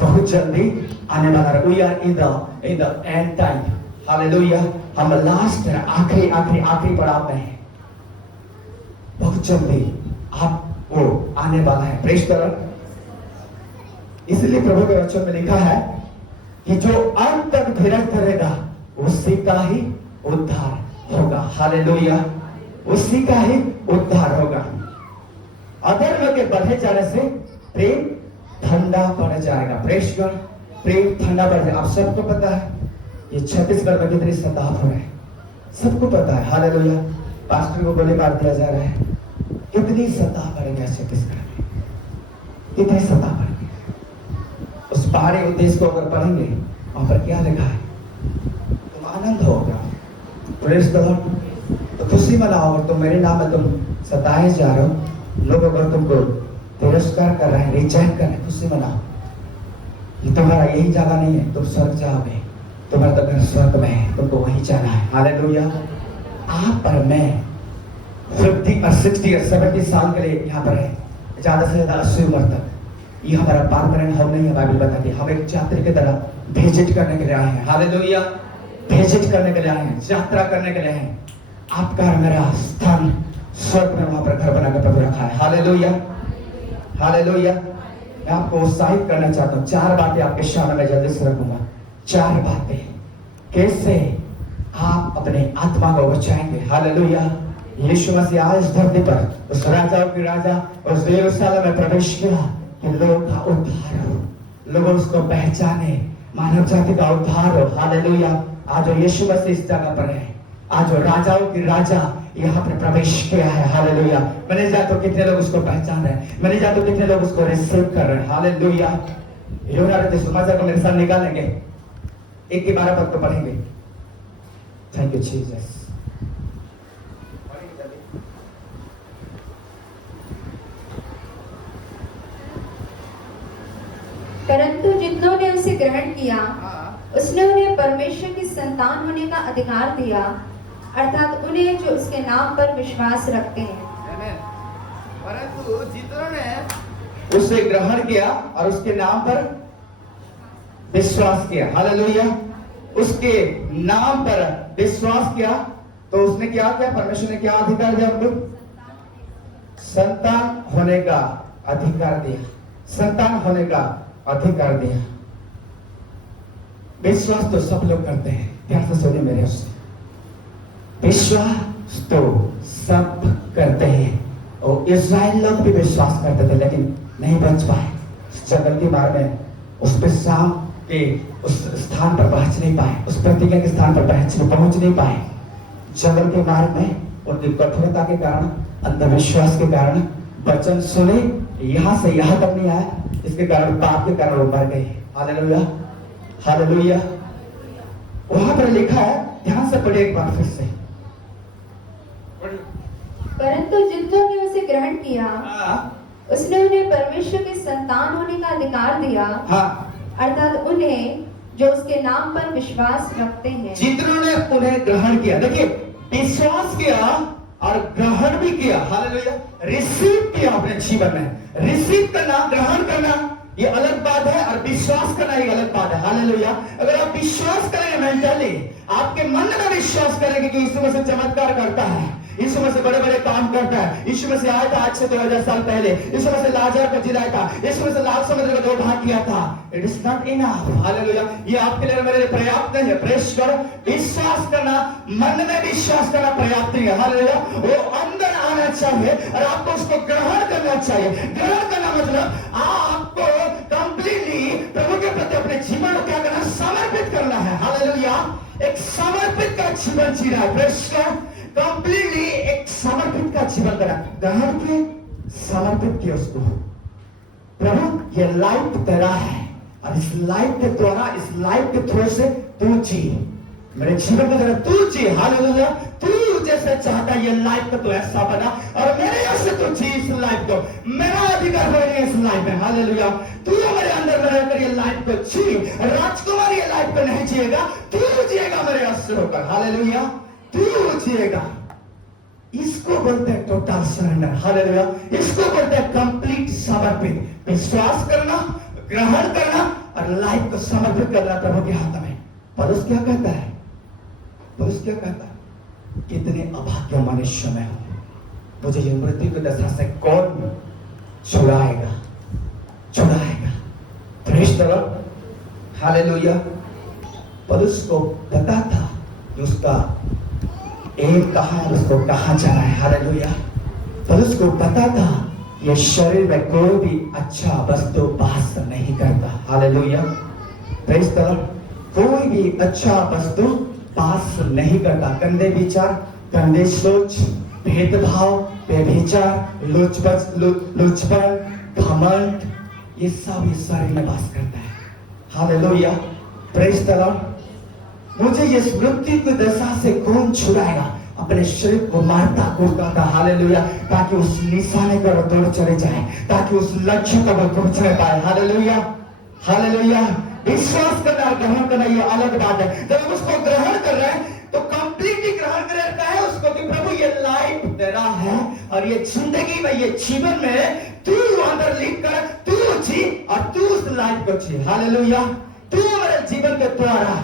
बहुत जल्दी आने वाला है। We are in the end time. Hallelujah. हम लास्ट आखिरी पड़ाव में हैं, बहुत जल्दी आपको आने वाला है। Praise the Lord. इसलिए प्रभु के वचन में लिखा है कि जो अंत तक धीरज धरेगा उसी का ही उद्धार होगा। हालेलुया। उसी का ही उद्धार होगा। अधर्म के बढ़े जाने से प्रेम ठंडा पड़ जाएगा। प्रेस गॉड, प्रेम ठंडा पड़ जाएगा। आप सबको पता है ये छत्तीसगढ़ में कितनी सताव हो रहे हैं, सबको पता है। हालेलुया। पास्टर को गोली मार दिया जा रहा है, कितनी सताव बढ़ेगा छत्तीसगढ़ में, कितनी सताव बढ़ेगी। उस पहाड़ी उद्देश्य को अगर पढ़ेंगे वहां पर क्या लिखा है, तुम आनंद होगा। Praise the Lord. तो खुशी मनाओ। अगर तुम मेरे नाम में तुम सताए जा रहे हो, लोग अगर तुमको तिरस्कार कर रहे हैं, रिजेक्ट कर रहे हैं, खुशी मनाओ। ये तुम्हारा यही जगह नहीं है, तुम स्वर्ग जाओगे। तुम्हारा तो घर स्वर्ग में है, तुमको वहीं जाना है। हालेलुया। आप पर मैं 50 और 60 और 70 साल के लिए यहाँ पर है, ज्यादा से ज्यादा 80 उम्र तक। ये हमारा परमानेंट होम नहीं है। बाइबल बताती है हम एक यात्री की तरह विजिट करने के लिए आए हैं। हालेलुया। विजिट करने के लिए आए हैं, यात्रा करने के लिए आए हैं। आपका और मेरा स्थान स्वर्ग में, वहां पर घर बना कर प्रभु रखा है। Hallelujah, hallelujah. मैं आपको उत्साहित करना चाहता हूँ। 4 बातें आपके सामने में जल्दी से रखूंगा। 4 बातें कैसे आप अपने आत्मा को बचाएंगे। हालेलुया। यीशु मसीह आज इस धरती पर उस राजाओं की राजा उस यरूशलेम में प्रवेश किया कि लोगों का उद्धार हो, लोग उसको पहचाने, मानव जाति का उद्धार हो। हालेलुया। आज यीशु मसीह इस जगह पर है, आज राजाओं की राजा यहाँ पे प्रवेश किया है। हालेलुया। मैंने जा तो कितने लोग उसको पहचान रहे हैं, मैंने जा तो कितने लोग उसको रिसीव कर रहे हैं। हालेलुया। यूनाइटेड समाचार को मेरे साथ निकालेंगे, 1 की 12 पद को पढ़ेंगे। Thank you Jesus. परंतु जितनों ने उसे ग्रहण किया उसने उन्हें परमेश्वर की संतान होने का अधिकार दिया, अर्थात उन्हें जो उसके नाम पर विश्वास रखते हैं। परंतु जितनों ने उसे ग्रहण किया और उसके नाम पर विश्वास किया। हालेलुया। उसके नाम पर विश्वास किया तो उसने क्या किया, परमेश्वर ने क्या अधिकार दिया उनको, संतान होने का अधिकार दिया। संतान होने का अधिकार दिया। विश्वास तो सब लोग करते हैं, ध्यान से सुनिए मेरे उससे। विश्वास तो सब करते हैं और इस्राएल लोग भी विश्वास करते थे लेकिन नहीं बच पाए। जंगल की मार में उस विश्राम के उस स्थान पर पहुंच नहीं पाए, उस प्रतिज्ञा के स्थान पर पहुंच नहीं पाए। जंगल के मार्ग में उनकी कठोरता के कारण, अंधविश्वास के कारण, वचन सुने यहां से यहां तक नहीं आया, इसके कारण पाप के कारण वो मर गए। Hallelujah, hallelujah. वहां पर लिखा है, ध्यान से पढ़िए एक बार फिर से। परंतु जितनों ने उसे ग्रहण किया उसने उन्हें परमेश्वर के संतान होने का अधिकार दिया, अर्थात उन्हें जो उसके नाम पर विश्वास रखते हैं। जितनों ने उन्हें ग्रहण किया, देखिए विश्वास किया और ग्रहण भी किया। हालेलुया। रिसीव किया अपने जीवन में। रिसीव करना, ग्रहण करना ये अलग बात है और विश्वास करना एक अलग बात है। हालेलुया। अगर आप विश्वास करेंगे, मेंटली आपके मन में विश्वास करेंगे कि यीशु मसीह चमत्कार करता है, यीशु मसीह बड़े बड़े काम करता है, यीशु मसीह आया था आज से 2000 साल पहले, यीशु मसीह लाजर को जिलाया था, यीशु मसीह लाल समुद्र को 2 भाग किया था। It is not enough. Hallelujah. ये आपके लिए मेरे लिए पर्याप्त नहीं है। प्रेस करो। विश्वास करना, मन में विश्वास करना पर्याप्त नहीं है। हालेलुया। वो अंदर आना चाहिए और आपको उसको ग्रहण करना चाहिए। ग्रहण करना मतलब आपको कंप्लीटली प्रभु के प्रति अपने जीवन को क्या करना, समर्पित करना है। हालेलुया। एक समर्पित का जीवन जीना है। प्रेस करो। कंप्लीटली एक समर्पित का जीवन करा, ग्रहण के समर्पित किया उसको। प्रभु ये लाइफ तेरा है और इस लाइफ के द्वारा, इस लाइफ के थ्रू से तू जी, मेरे जीवन में जरा तू जी। हालेलुया। तू जैसे चाहता ये लाइफ को तो ऐसा बना और मेरे यहाँ से तू जी इस लाइफ को। मेरा अधिकार है इस लाइफ में। हालेलुया। तू मेरे अंदर में रहकर ये लाइफ को जी। राजकुमार ये लाइफ को नहीं जिएगा, तू जिएगा मेरे यहाँ से होकर। हालेलुया। तू जिएगा। इसको बोलते हैं टोटल सरेंडर। हालेलुया। इसको बोलते हैं कंप्लीट समर्पित। विश्वास करना, ग्रहण करना और लाइफ को समर्पित करना प्रभु के हाथ में। पौलुस क्या कहता है? पौलुस क्या कहता है? कितने अभाग्य मनुष्य में हो, मुझे ये मृत्यु की दशा से कौन छुड़ाएगा, छुड़ाएगा। Praise the lord. हालेलुया। पौलुस को पता था कि उसका एक कहां है, उसको कहां जाना है। हालेलुया। पौलुस को पता था ये शरीर में कोई भी अच्छा वस्तु वास नहीं करता। Hallelujah, praise the Lord. कोई भी अच्छा वस्तु वास नहीं करता। गंदे विचार, गंदे सोच, भेदभाव, व्यभिचार, लुचपन, घमंड, ये सब इस शरीर में वास करता है। Hallelujah, praise the Lord. मुझे इस मृत्यु की दशा से कौन छुड़ाएगा? अपने शरीर को मारता कूदता था। हालेलुया, ताकि उस निशाने पर दूर चले जाए, ताकि उस लक्ष्य को पहुंचने पाए। Hallelujah, hallelujah. विश्वास करना और ग्रहण करना ये अलग बात है। जब हम उसको ग्रहण कर रहे हैं तो कंप्लीटली ग्रहण करता है उसको कि प्रभु ये लाइफ तेरा है और ये जिंदगी में, ये जीवन में तू अंदर लिख कर तू जी और तू उस लाइफ को जी। हालेलुया, तू मेरे जीवन के द्वारा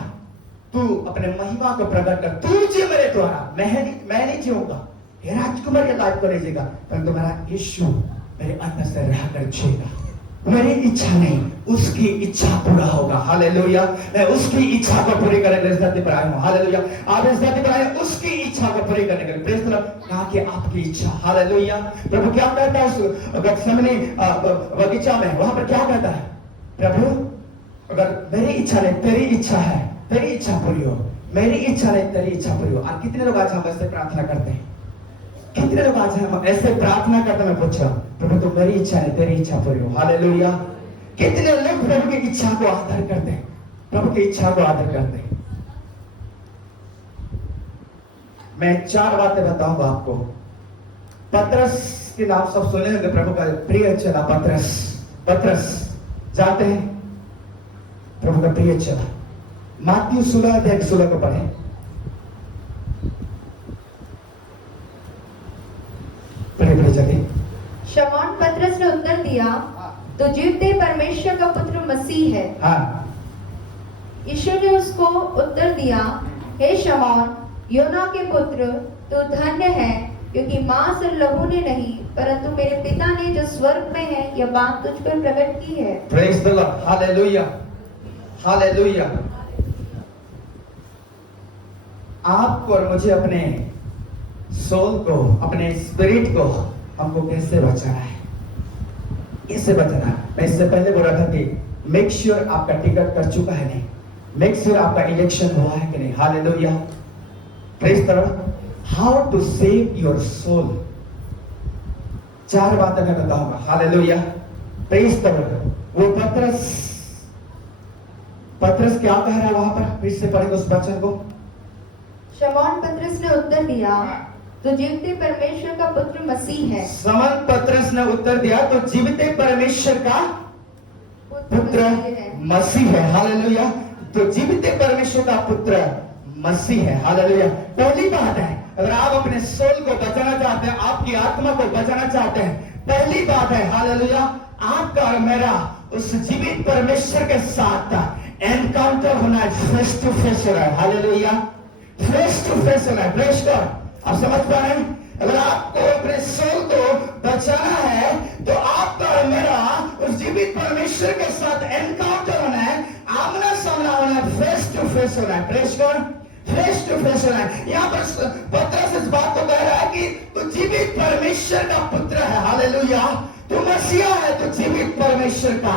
तू अपने महिमा को प्रकट कर, तू जी मेरे द्वारा। मैं नहीं जीऊंगा, हे राजकुमार ये लाइफ को नहीं जीगा, परंतु मेरा यीशु मेरे अंदर से रहकर जीएगा। मेरी इच्छा नहीं, उसकी इच्छा पूरा होगा। हालेलुया, मैं उसकी इच्छा को पूरी करने के लिए इस धरती पर आया हूं। हालेलुया, आप इस धरती पर आए उसकी इच्छा को पूरी करने के लिए। प्रेज द लॉर्ड, ना कि आपकी इच्छा। हालेलुया, प्रभु क्या कहता है उस गतसेमनी बगीचा में? वहां पर क्या कहता है? प्रभु अगर मेरी इच्छा नहीं तेरी इच्छा है, तेरी इच्छा पूरी हो। मेरी इच्छा नहीं तेरी इच्छा पूरी हो। और कितने लोग आज हम ऐसे प्रार्थना करते हैं? कितने लोग आज हम ऐसे प्रार्थना करते? मैं पूछा, प्रभु तो मेरी इच्छा है तेरी इच्छा पूरी हो। हालेलुया, कितने लोग प्रभु की इच्छा को आदर करते हैं? प्रभु की इच्छा को आदर करते हैं। मैं 4 बातें बताऊंगा आपको। पतरस के नाम सब सुने होंगे, प्रभु का प्रिय चला पतरस। पतरस जानते हैं प्रभु का प्रिय चला। मत्ती 16:16 को पढ़े। पढ़े जल्दी। शमौन पतरस ने उत्तर दिया, तो जीवते परमेश्वर का पुत्र मसीह है। हाँ। यीशु ने उसको उत्तर दिया, हे शमौन योना के पुत्र, तू धन्य है, क्योंकि मांस और लहू ने नहीं, परंतु मेरे पिता ने जो स्वर्ग में है यह बात तुझ पर प्रकट की है। Praise the lord, hallelujah, hallelujah. आपको और मुझे अपने सोल को, अपने स्पिरिट को हमको कैसे बचाना है? इससे बचना। मैं इससे पहले बोल रहा था कि मेक श्योर आपका टिकट कर चुका है नहीं, मेक श्योर आपका इलेक्शन हुआ है कि नहीं। Hallelujah, praise the lord. How to save your soul, 4 बातें मैं बताऊंगा। Hallelujah, praise the lord. वो पतरस क्या कह रहा है वहां पर? फिर से पढ़ेंगे उस वचन को। शमौन पतरस ने उत्तर दिया, तो जीवते परमेश्वर का पुत्र मसीह है। शमौन पतरस ने उत्तर दिया, तो जीवते परमेश्वर का पुत्र मसीह है। हालेलुया, तो जीवते परमेश्वर का पुत्र मसीह है। हालेलुया। पहली बात है, अगर आप अपने सोल को बचाना चाहते हैं, आपकी आत्मा को बचाना चाहते हैं, पहली बात है हालेलुया, आपका और मेरा उस जीवित परमेश्वर के साथ एनकाउंटर होना है, फेस टू फेस हो रहा है। हालेलुया, फेस टू फेस होना है। Praise God. आप समझ पा रहे हैं? अगर आपको अपने सोल को बचाना है तो आपका और मेरा उस जीवित परमेश्वर के साथ एनकाउंटर होना है, आमना सामना होना है, फेस टू फेस होना है। Praise God, face to face होना है। यहाँ पर पतरस इस बात को कह रहा है कि तू जीवित परमेश्वर का पुत्र है। हालेलुया, तू मसीहा है, तू जीवित परमेश्वर का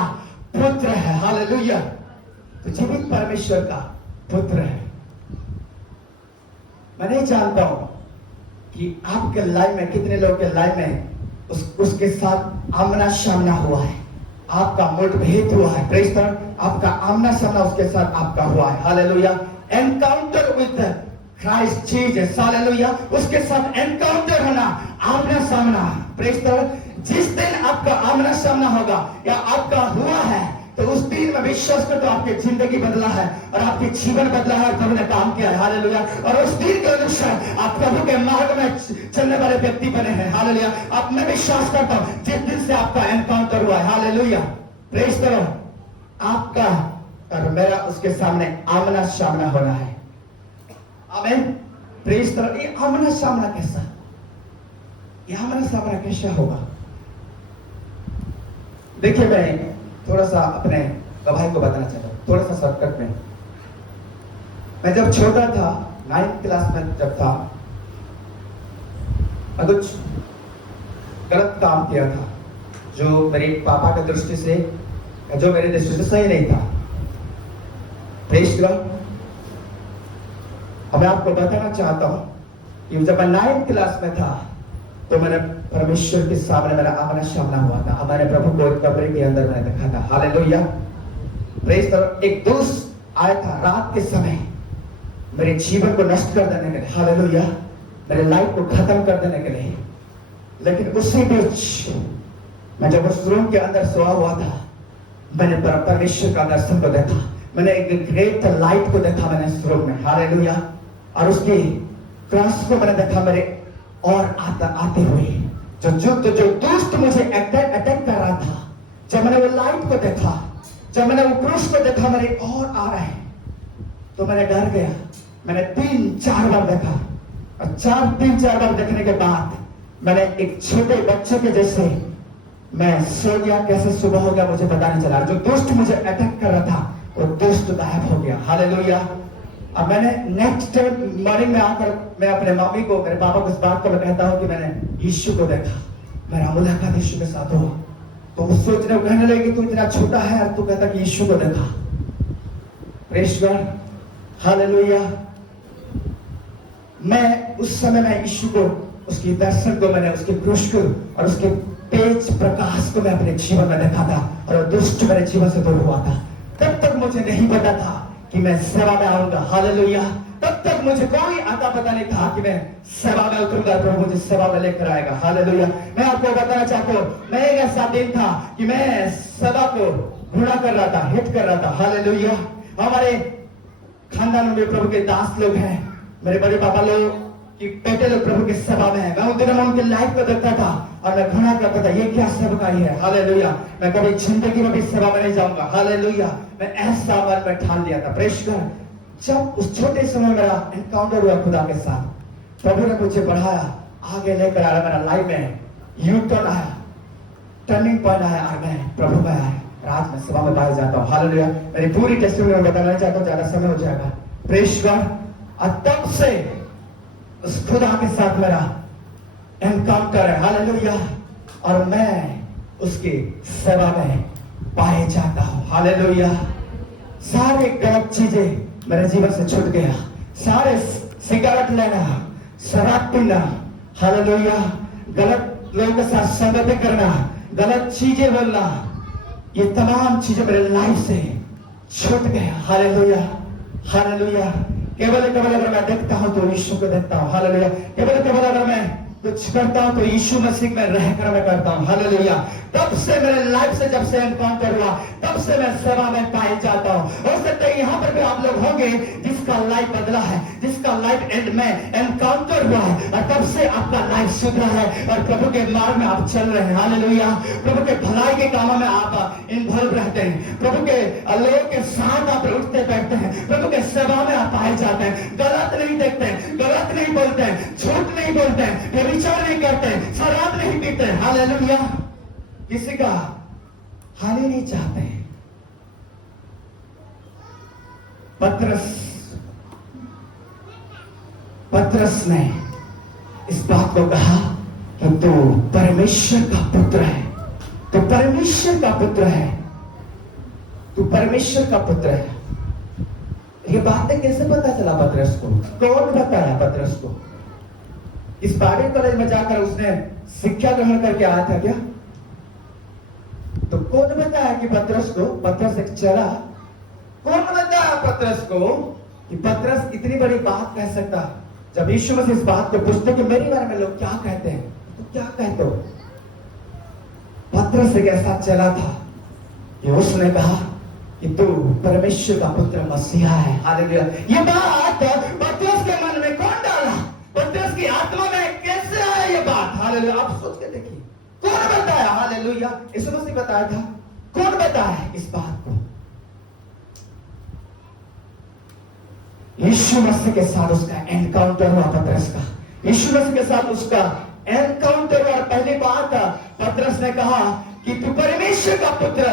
पुत्र है। हालेलुया, तू जीवित परमेश्वर का पुत्र है। मैं नहीं जानता हूं कि आपके लाइफ में कितने लोगों के लाइफ में उसके साथ आमना सामना हुआ है, आपका मुठभेद हुआ है। प्रेज द लॉर्ड, आपका आमना सामना उसके साथ आपका हुआ है। Hallelujah, encounter with Christ Jesus. Hallelujah, उसके साथ एनकाउंटर होना, आमना सामना। प्रेज द लॉर्ड, जिस दिन आपका आमना सामना होगा या आपका हुआ है, तो उस दिन में विश्वास करते हो आपकी जिंदगी बदला है और आपके जीवन बदला है, प्रभु ने काम किया है। हालेलुया, और उस दिन के अनुसार आप प्रभु के मार्ग में चलने वाले व्यक्ति बने हैं। हालेलुया, आप मैं विश्वास करता हूं जिस दिन से आपका एनकाउंटर हुआ है, हालेलुया, प्रेज करो, आपका और मेरा उसके सामने आमना सामना होना है। आमीन, प्रेज करो। ये आमना सामना कैसा, ये आमना सामना कैसा होगा? देखिए, मैं थोड़ा सा अपने गवाही को बताना चाहता हूँ, थोड़ा सा शॉर्टकट में। मैं जब छोटा था, 9th क्लास में जब था, मैं कुछ गलत काम किया था। जो मेरे पापा की दृष्टि से, जो मेरी दृष्टि से सही नहीं था। Praise God. अब मैं आपको बताना चाहता हूं कि जब मैं 9th क्लास में था तो मैंने परमेश्वर के सामने मेरा आमना सामना हुआ था। हमारे प्रभु को एक कब्र के अंदर मैंने देखा था। हालेलुया। Praise God. एक दोस्त आया था रात के समय मेरे जीवन को नष्ट कर देने के लिए। हालेलुया। मेरे लाइफ को खत्म कर देने के लिए। लेकिन उसी बीच मैं जब उस रूम के अंदर सोया हुआ था, मैंने परमेश्वर का दर्शन को देखा। मैंने एक ग्रेट लाइट को देखा मैंने इस रूम में। हालेलुया। और उसकी क्रॉस को मैंने देखा मेरे और आते हुए। जो दोस्त मुझे अटैक कर रहा था, जब मैंने वो लाइट को देखा, जब मैंने वो क्रॉस को देखा मेरे और आ रहे हैं, तो मैंने डर गया। मैंने 3-4 बार देखा और 3-4 बार देखने के बाद मैंने एक छोटे बच्चे के जैसे मैं सो गया। कैसे सुबह हो गया मुझे पता नहीं चला। जो दोस्त मुझे अटैक कर रहा था वो दोस्त गायब हो गया। हालेलुया। अब मैंने नेक्स्ट मॉर्निंग में आकर मैं अपने मम्मी को, मेरे पापा को इस बात को मैं कहता हूँ कि मैंने यीशु को देखा, मेरा मुलाकात यीशु के साथ हुआ। तो वो सोचने को कहने लगे तू इतना छोटा है और तू कहता कि यीशु को देखा। Praise God. हालेलुया। मैं उस समय में यीशु को, उसकी दर्शन को, मैंने उसके क्रूस को और उसके तेज प्रकाश को मैं अपने जीवन में देखा था और दुष्ट मेरे जीवन से दूर हुआ था। तब तक मुझे नहीं पता था कि मैं सेवा में आऊंगा। हालेलुया। तब तक मुझे कोई आता पता नहीं था कि मैं सेवा में उतरूंगा, प्रभु मुझे सेवा में लेकर आएगा। हालेलुया। मैं आपको बताना चाहता हूं, मैं एक ऐसा दिन था कि मैं सेवा को घृणा कर रहा था, हिट कर रहा था। हालेलुया। हमारे खानदान में प्रभु के दास लोग हैं, मेरे बड़े पापा लोग कि बेटे लोग प्रभु के सेवा में है। मैं उन दिनों में उनके लाइफ को देखता था और मैं घृणा करता था, ये क्या सेवकाई है। हालेलुया। मैं कभी जिंदगी में भी सेवा में नहीं जाऊंगा। हालेलुया। मैं ऐसा मन में ठान लिया था। Praise God. जब उस छोटे समय मेरा एनकाउंटर हुआ खुदा के साथ, प्रभु ने मुझे बढ़ाया, आगे लेकर आया। मेरा लाइफ में यू टर्न आया, टर्निंग पॉइंट आया और मैं प्रभु में आया। रात में सेवा में बाहर जाता हूँ। हालेलुया। मेरी पूरी टेस्टिमनी में बताना चाहता हूँ, ज्यादा समय हो जाएगा। Praise God. और तब से उस खुदा के साथ मेरा एनकाउंटर है। हालेलुया। और मैं उसकी सेवा में पाए जाता हूं। हालेलुया। सारे गलत चीजें मेरे जीवन से छूट गया। सारे सिगरेट लेना, शराब पीना, हालेलुया, गलत लोगों के साथ संगति करना, गलत चीजें बोलना, ये तमाम चीजें मेरे लाइफ से छूट गया। हालेलुया। हालेलुया। केवल अगर मैं देखता हूं तो यीशु को देखता हूं। हालेलुया। केवल अगर मैं कुछ करता हूं तो यीशु मसीह में रहकर मैं करता हूं। हालेलुया। तब से मेरे लाइफ से जब से एनकाउंटर हुआ, तब से मैं सेवा में पाए जाता हूं। हो सकता है यहाँ पर भी आप लोग होंगे जिसका लाइफ बदला है, जिसका लाइफ एंड में एनकाउंटर हुआ है और तब से आपका लाइफ सुधरा है और प्रभु के मार्ग में आप चल रहे हैं। हालेलुया। प्रभु के भलाई के कामों में आप इन्वॉल्व रहते हैं, प्रभु के लोगों के साथ आप उठते बैठते हैं, प्रभु के सेवा में आप पाए जाते हैं। गलत नहीं देखते हैं, गलत नहीं बोलते हैं, झूठ नहीं बोलते हैं, विचार नहीं करते हैं, शराब नहीं पीते हैं। हालेलुया। किसी का हानि नहीं चाहते हैं। पतरस ने इस बात को कहा कि तू परमेश्वर का पुत्र है, तू परमेश्वर का पुत्र है, तू परमेश्वर का पुत्र है। ये बातें कैसे पता चला पतरस को? कौन बताया पतरस को? इस बाइबल कॉलेज में जाकर उसने शिक्षा ग्रहण करके आया था क्या? तो कौन बताया कि पतरस को, पतरस एक चला, कौन बताया पतरस को कि पतरस इतनी बड़ी बात कह सकता? जब यीशु मसीह इस बात को पूछते कि मेरे बारे में लोग क्या कहते हैं, तो क्या कहते हो? पतरस एक ऐसा चला था कि उसने कहा कि तू परमेश्वर का पुत्र मसीहा है। हालेलुया। ये बात पतरस के मन में कौन डाला? पतरस की आत्मा में कैसे आया ये बात? हालेलुया। आप सोच के देखिए, कौन बताया? हालेलुया। यीशु मसीह बताया था। कौन बताया इस बात को? यीशु मसीह के साथ उसका एनकाउंटर हुआ पतरस का। यीशु मसीह के साथ उसका एनकाउंटर हुआ। पहली बात पतरस ने कहा कि तू परमेश्वर का पुत्र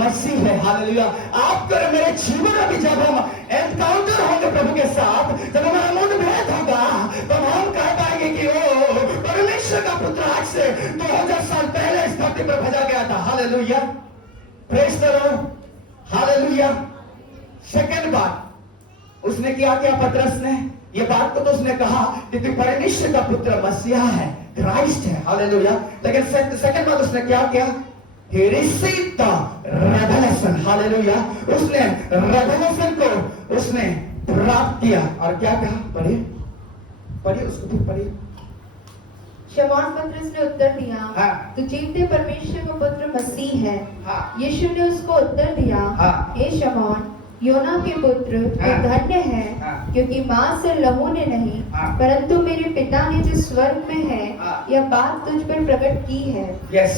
मसीह है। हालेलुया। आपको मेरे जीवन में भी जब हम एनकाउंटर होंगे प्रभु के साथ, जब हमारा मुठभेद होगा, तो हम कह पाएंगे कि ओ परमेश्वर का पुत्र आज से 2000 साल पहले इस धरती पर भेजा गया था। Hallelujah, praise the lord, hallelujah. Second बात उसने क्या किया, पतरस ने ये बात को तो उसने कहा कि तू परमेश्वर का पुत्र मसीहा है, क्राइस्ट है, हालेलुया। लेकिन सेकंड बात उसने क्या किया, he received the revelation, hallelujah. उसने रेवलेशन को उसने प्राप्त किया और क्या कहा, पढ़िए पढ़िए उसको, फिर पढ़िए। शमौन पतरस ने उत्तर दिया, हाँ। तू जीवते परमेश्वर का पुत्र मसीह है। हाँ। यीशु ने उसको उत्तर दिया, हाँ। हे शमौन, योना के पुत्र, तू हाँ। धन्य है, हाँ। क्योंकि मांस और लहू ने नहीं, हाँ। परंतु मेरे पिता ने जो स्वर्ग में है, हाँ। यह बात तुझ पर प्रकट की है। Yes,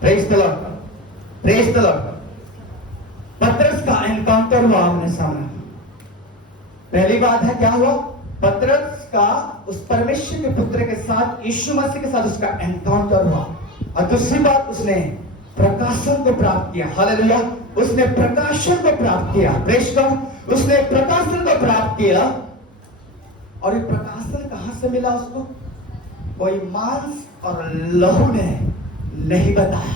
praise the Lord, praise the Lord. पतरस का एनकाउंटर हुआ आमने सामने। पहली बात है क्या हुआ, पतरस का उस परमेश्वर के पुत्र के साथ, यीशु मसीह के साथ उसका एनकाउंटर हुआ। और दूसरी बात, उसने प्रकाशन को प्राप्त किया, हालेलुया। उसने प्रकाशन को प्राप्त किया, प्रेज गॉड। उसने प्रकाशन को प्राप्त किया। और ये प्रकाशन कहां से मिला उसको, कोई मांस और लहू ने नहीं बताया,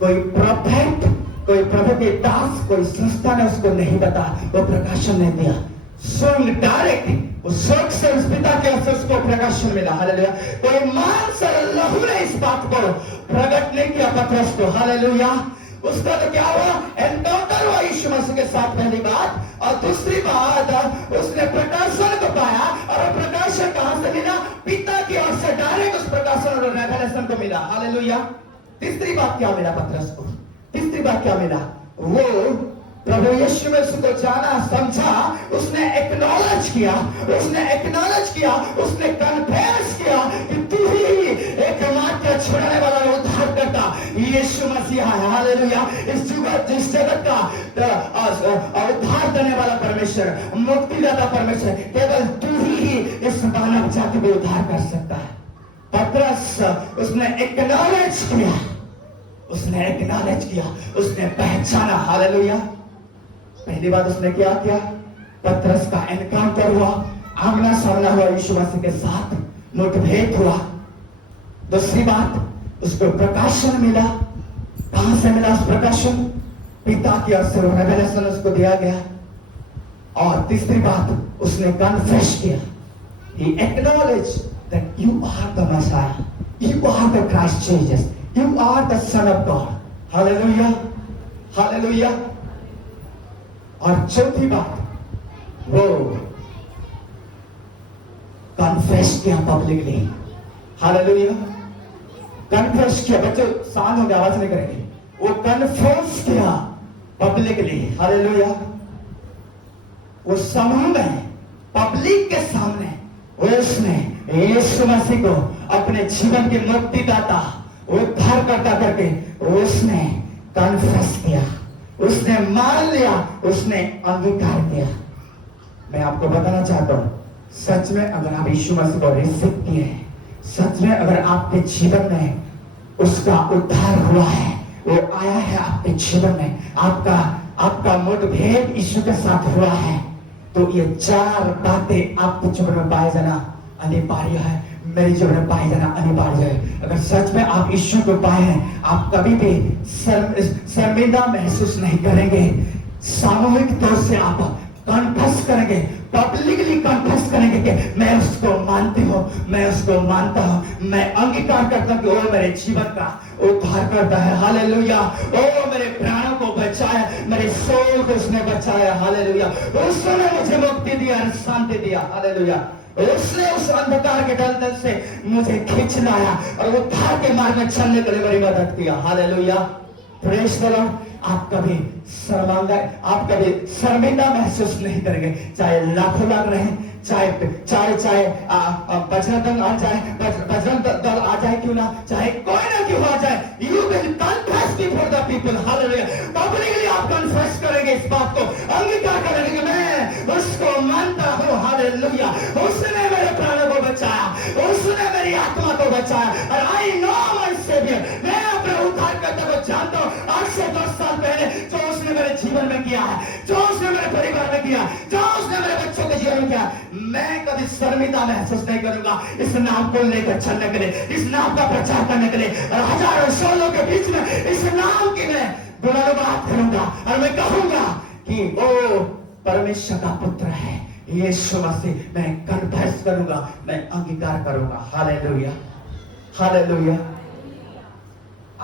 कोई प्रोफेट, कोई प्रभु के दास, कोई संस्था ने उसको नहीं बताया, वो प्रकाशन ने दिया। स्वयं डायरेक्ट उस स्वर्ग से, उस पिता के हाथ से उसको प्रकाशन मिला, हालेलुया। कोई मांस और लहू ने इस बात को प्रकट नहीं किया पतरस को, हालेलुया। उसका तो क्या हुआ, एनकाउंटर हुआ यीशु मसीह के साथ, पहली बात। और दूसरी बात, उसने प्रकाशन को पाया। और प्रकाशन कहां से मिला, पिता की ओर से डायरेक्ट उस प्रकाशन और रेवलेशन को मिला, हालेलुया। तीसरी बात क्या मिला पतरस को, तीसरी बात क्या मिला, वो प्रभु यीशु मसीह को जाना, समझा, उसने एक्नॉलेज किया, उसने एक्नॉलेज किया, उसने कन्फेस किया कि तू ही एकमात्र छुड़ाने वाला उद्धार करता यीशु मसीह है, हालेलुया। इस जगत का उद्धार देने वाला परमेश्वर, मुक्तिदाता परमेश्वर, केवल तू ही इस मानव जाति को उद्धार कर सकता है। पतरस उसने एक्नॉलेज किया, उसने एक्नॉलेज किया, उसने पहचाना, हालेलुया। पहली बात उसने क्या किया, पतरस का एनकाउंटर हुआ, आमना सामना हुआ यीशु मसीह के साथ, मुठभेड़ हुआ। दूसरी बात, उसको प्रकाशन मिला। कहां से मिला उस प्रकाशन, पिता की ओर से रेवलेशन उसको दिया गया। और तीसरी बात, उसने कन्फेस किया, he acknowledged that you are the Messiah, you are the Christ Jesus, you are the Son of God, hallelujah, hallelujah। और चौथी बात, वो कन्फेस किया पब्लिकली, हालेलुया। कन्फेस किया, बच्चों शांत हो गए, आवाज नहीं करेंगे। वो कन्फेस किया पब्लिकली, हालेलुया। वो समूह में, पब्लिक के सामने, उसने यीशु मसीह को अपने जीवन के मुक्तिदाता, उद्धारकर्ता करके उसने कन्फेस किया, उसने मान लिया, उसने अंगीकार किया। मैं आपको बताना चाहता हूं, सच में अगर आप यीशु मसीह को रिसीव किए हैं, सच में अगर आपके जीवन में उसका उद्धार हुआ है, वो आया है आपके जीवन में, आपका मुठभेड़ यीशु के साथ हुआ है, तो ये चार बातें आपके जीवन में पाए जाना अनिवार्य है, मेरे जीवन में पाए जाना अनिवार्य है। अगर सच में आप यीशु को पाए हैं, आप कभी भी शर्मिंदा महसूस नहीं करेंगे। सामूहिक तौर से आप कन्फेस करेंगे, पब्लिकली कन्फेस करेंगे कि मैं उसको मानती हूँ, मैं उसको मानता हूँ, मैं अंगीकार करता हूँ कि वो मेरे जीवन का उद्धार करता है, हालेलुया। ओ मेरे प्राणों को बचाया, मेरे सोल को उसने बचाया, हालेलुया। उसने मुझे मुक्ति दिया, शांति दिया, हालेलुया। उसने उस अंधकार के दलदल से मुझे खींच लाया और उद्धार के मार्ग में चलने के लिए मेरी मदद किया, हालेलुया। Praise the Lord. आप कभी शर्मिंदा महसूस नहीं करेंगे, चाहे लाखों लाख रहे, चाहे बजरंग दल आ जाए, बजरंग दल आ जाए क्यों ना, चाहे कोई ना क्यों आ जाए, you will confess before the people, hallelujah. Publicly आप कन्फेस करेंगे, इस बात को अंगीकार करेंगे कि मैं उसको मानता हूँ, हालेलुया। उसने मेरे प्राणों को बचाया, उसने मेरी आत्मा को बचाया, और आई नो माय सेवियर, मैं अपने उद्धारकर्ता को जानता हूँ। आज से 10 साल पहले जो उसने मेरे जीवन में किया है, जो उसने मेरे परिवार में किया, जो उसने मेरे बच्चों के जीवन में किया, मैं कभी शर्मिंदा महसूस नहीं करूंगा। इस नाम को लेकर चलने के लिए, इस नाम का प्रचार करने के लिए, और हजारों सोलों के बीच में इस नाम की मैं गुणगान करूंगा और मैं कहूंगा कि वो परमेश्वर का पुत्र है, यीशु मसीह। मैं कन्फेस करूंगा, मैं अंगीकार करूंगा। Hallelujah, hallelujah.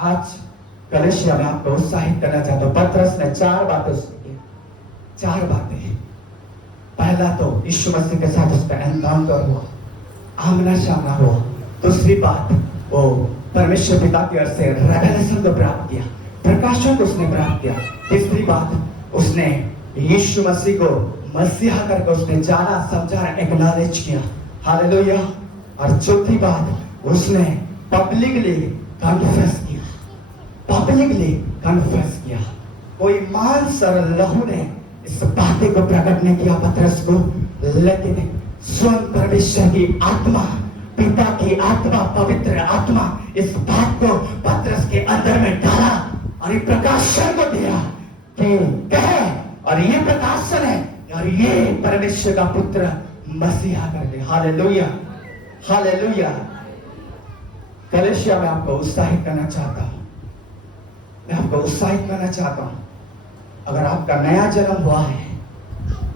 आज कलीसिया में आपको उत्साहित करना चाहता हूं। पतरस ने 4 बातें की, 4 बातें। पहला तो यीशु मसीह के साथ उसका एनकाउंटर हुआ, आमना सामना हुआ। दूसरी बात, वो परमेश्वर पिता की ओर से रेवलेशन को प्राप्त किया, प्रकाशन को उसने प्राप्त किया। तीसरी बात, उसने यीशु मसीह को मसीहा करके उसने जाना, समझा, एक्नॉलेज किया। हालेलुया। और चौथी बात, उसने पब्लिकली कन्फेस किया, पब्लिकली कन्फेस किया। कोई मांस और लहू ने इस बातें को प्रकट नहीं किया पतरस को, लेकिन स्वयं परमेश्वर की आत्मा, पिता की आत्मा, पवित्र आत्मा इस बात को पतरस के अंदर में डाला और ये प्रकाशन को दिया कि कहे, और ये प्रकाशन है और ये परमेश्वर का पुत्र मसीहा करके। Hallelujah, hallelujah. कलीसिया में आपको उत्साहित करना चाहता हूं, मैं आपको उत्साहित करना चाहता हूं। अगर आपका नया जन्म हुआ है,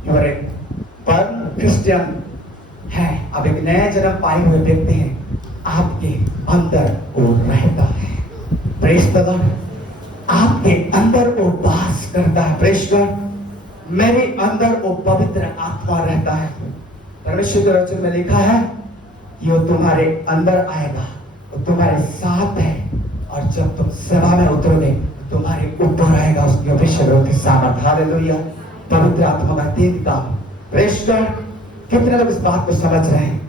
और एक बर्न क्रिश्चियन है, आप एक नया जन्म पाए हुए व्यक्ति हैं, आपके अंदर वो रहता है। Praise the Lord. आपके अंदर वो वास करता है। Praise God. मेरे अंदर वो पवित्र आत्मा रहता है। परमेश्वर के वचन में लिखा है कि वो तुम्हारे अंदर आएगा, वो तुम्हारे साथ है, और जब तुम सेवा में उतरोगे तुम्हारे ऊपर आएगा उसकी अभिषेक की सामर्थ। हालेलुया। पवित्र आत्मा का 3 काम। Praise God. कितने लोग इस बात को समझ रहे हैं?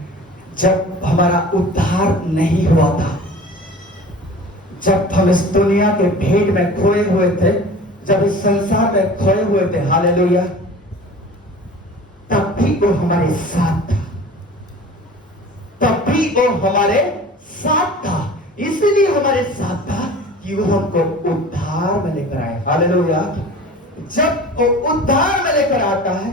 जब हमारा उद्धार नहीं हुआ था, जब हम इस दुनिया के भीड़ में खोए हुए थे, जब इस संसार में खोए हुए थे, हालेलुया, तब भी वो हमारे साथ था, तब भी वो हमारे साथ था। इसलिए हमारे साथ था कि वो हमको उद्धार में लेकर आए। हालेलुया। जब वो उद्धार में लेकर आता है,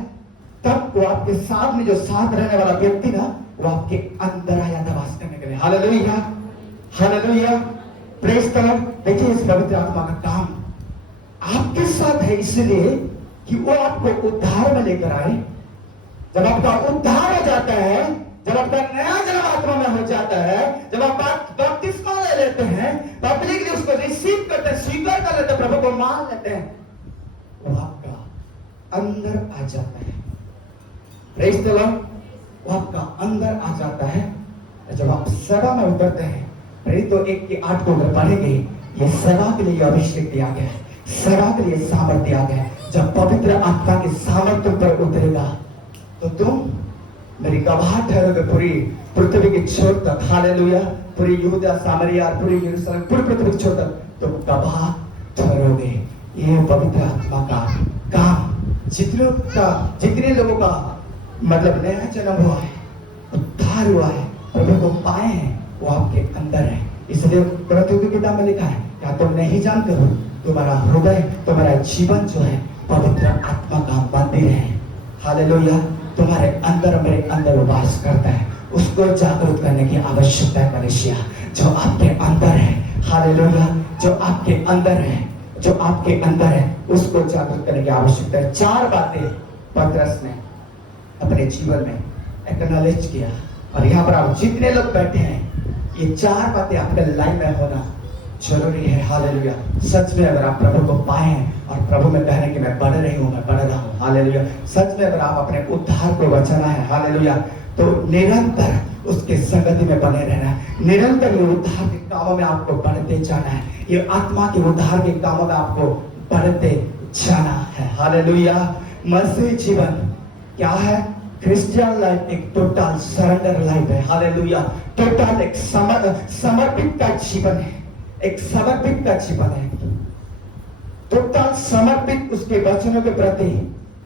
तब वो आपके साथ में जो साथ रहने वाला व्यक्ति ना, वो आपके अंदर आया था वास करने के लिए। Hallelujah, hallelujah. Praise the Lord. देखिए, इस पवित्र आत्मा का काम आपके साथ है, इसलिए कि वो आपको उद्धार में लेकर आए। जब आपका उद्धार हो जाता है, जब आपका नया जन्म आत्मा में हो जाता है, जब आप बपतिस्मा ले लेते हैं, पब्लिकली उसको रिसीव करते हैं, स्वीकार कर लेते हैं, प्रभु को मान लेते हैं, वो आपका अंदर आ जाता है। Praise the lord. वो आपका अंदर आ जाता है। जब आप सेवा में उतरते हैं, तो 1 के 8 को अगर पढ़ेंगे, ये सेवा के लिए अभिषेक दिया गया है, सेवा के लिए सामर्थ दिया गया है। जब पवित्र आत्मा की सामर्थ पर उतरेगा तो तुम मेरी गवाह ठहरोगे पूरी पृथ्वी की छोर तक। हालेलुया। पूरी यहूदा, सामरिया, पूरी यरूशलेम, पूरी पृथ्वी की छोर तक तुम गवाह ठहरोगे। ये पवित्र आत्मा का काम। जितने लोगों का मतलब नया जन्म हुआ है, उद्धार हुआ है, प्रभु को पाए हैं, वो आपके अंदर है। इसलिए कुरिन्थियों की किताब में लिखा है, क्या तुम नहीं जानते हो तुम्हारा हृदय, तुम्हारा जीवन जो है पवित्र आत्मा का मंदिर है। हालेलुया। तुम्हारे अंदर, मेरे अंदर वास करता है। उसको जागरूक करने की आवश्यकता है। कलीसिया जो आपके अंदर है, हालेलुया, जो आपके अंदर है, जो आपके अंदर है, उसको जागरूक करने की आवश्यकता है। 4 बातें पतरस ने अपने जीवन में एक्नॉलेज किया। और यहाँ पर आप जितने लोग बैठे हैं, ये 4 बातें आपके लाइफ में होना जरूरी है। हालेलुया। सच में अगर आप प्रभु को पाए हैं और प्रभु में कह रहे कि मैं बढ़ रही हूं, मैं बढ़ रहा हूं, हालेलुया, सच में अगर आप अपने उद्धार को बचाना है, हालेलुया, तो निरंतर उसके संगति में बने रहना है। निरंतर ये उद्धार के कामों में आपको बढ़ते जाना है। ये आत्मा के उद्धार के कामों में आपको बढ़ते जाना है। हालेलुया। मसीह जीवन क्या है? क्रिश्चियन लाइफ एक टोटल सरेंडर लाइफ है। हालेलुया। टोटल एक समर्पित का जीवन है, एक समर्पित का जीवन है। टोटल समर्पित उसके वचनों के प्रति,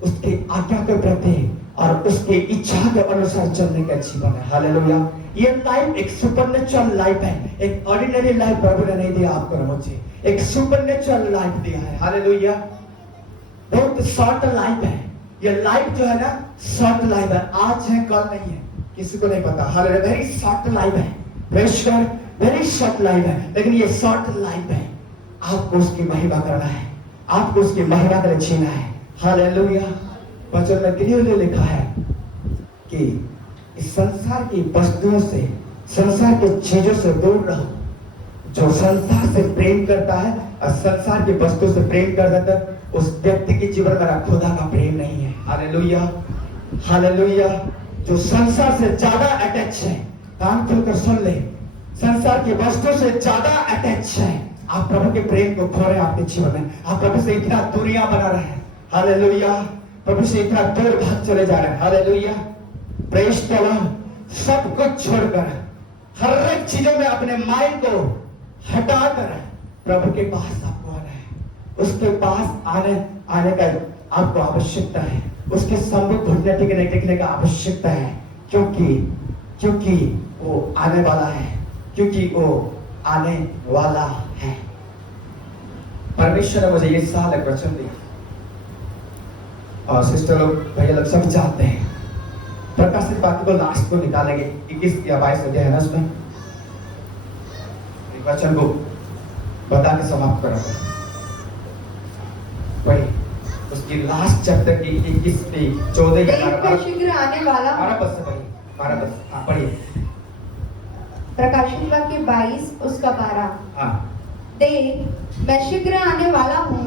उसकी आज्ञा के प्रति और उसकी इच्छा के अनुसार चलने का जीवन है। हालेलुया। ये लाइफ एक सुपरनेचुरल लाइफ है। एक ऑर्डिनरी लाइफ प्रभु ने नहीं दिया आपको और मुझे, एक सुपरनेचुरल लाइफ दिया है। हालेलुया। बहुत शॉर्ट लाइफ है। ये लाइफ जो है ना शॉर्ट लाइफ है, आज है कल नहीं है, किसी को नहीं पता। हालेलुया, वेरी शॉर्ट लाइफ है, praise God, very short life है। लेकिन ये शॉर्ट लाइफ है, आपको उसकी महिमा करना है, आपको उसकी महिमा के लिए जीना है। हालेलुया। वचन में क्लियरली लिखा है कि इस संसार की वस्तुओं से, संसार के चीजों से दूर रहो। जो संसार से प्रेम करता है और संसार की वस्तु से प्रेम कर देता है, उस व्यक्ति के जीवन में खुदा का प्रेम नहीं है। Hallelujah, hallelujah. जो संसार से ज्यादा अटैच है, कान खोलकर सुन ले, संसार की वस्तु से ज्यादा अटैच है, आप प्रभु के प्रेम को खो रहे हैं आपके जीवन में। आप प्रभु से इतना दूरियां बना रहे हैं। हालेलुया, प्रभु से इतना दूर भाग चले जा रहे हैं। Hallelujah, praise the Lord. सब कुछ छोड़कर, हर एक चीजों में अपने माइंड को हटाकर प्रभु के पास आपको आना है। उसके पास आने का आपको आवश्यकता है। उसके सम्मुख घुटने टेकने का आवश्यकता है, क्योंकि वो आने वाला है, क्योंकि वो आने वाला है। परमेश्वर ने मुझे ये साल एक वचन दिया, और सिस्टर लोग, भैया लोग सब जानते हैं। प्रकाशित वाक्य को लास्ट को निकालेंगे, 21 या 22 अध्याय है ना, उसमें वचन को बता के समाप्त करेंगे। वही उसकी लास्ट चैप्टर की 21 की 14 या शीघ्र आने वाला 12 पद से पढ़िए, 12 पद। हाँ पढ़िए। प्रकाशित वाक्य 22 उसका 12। हाँ, देख मैं शीघ्र आने वाला हूँ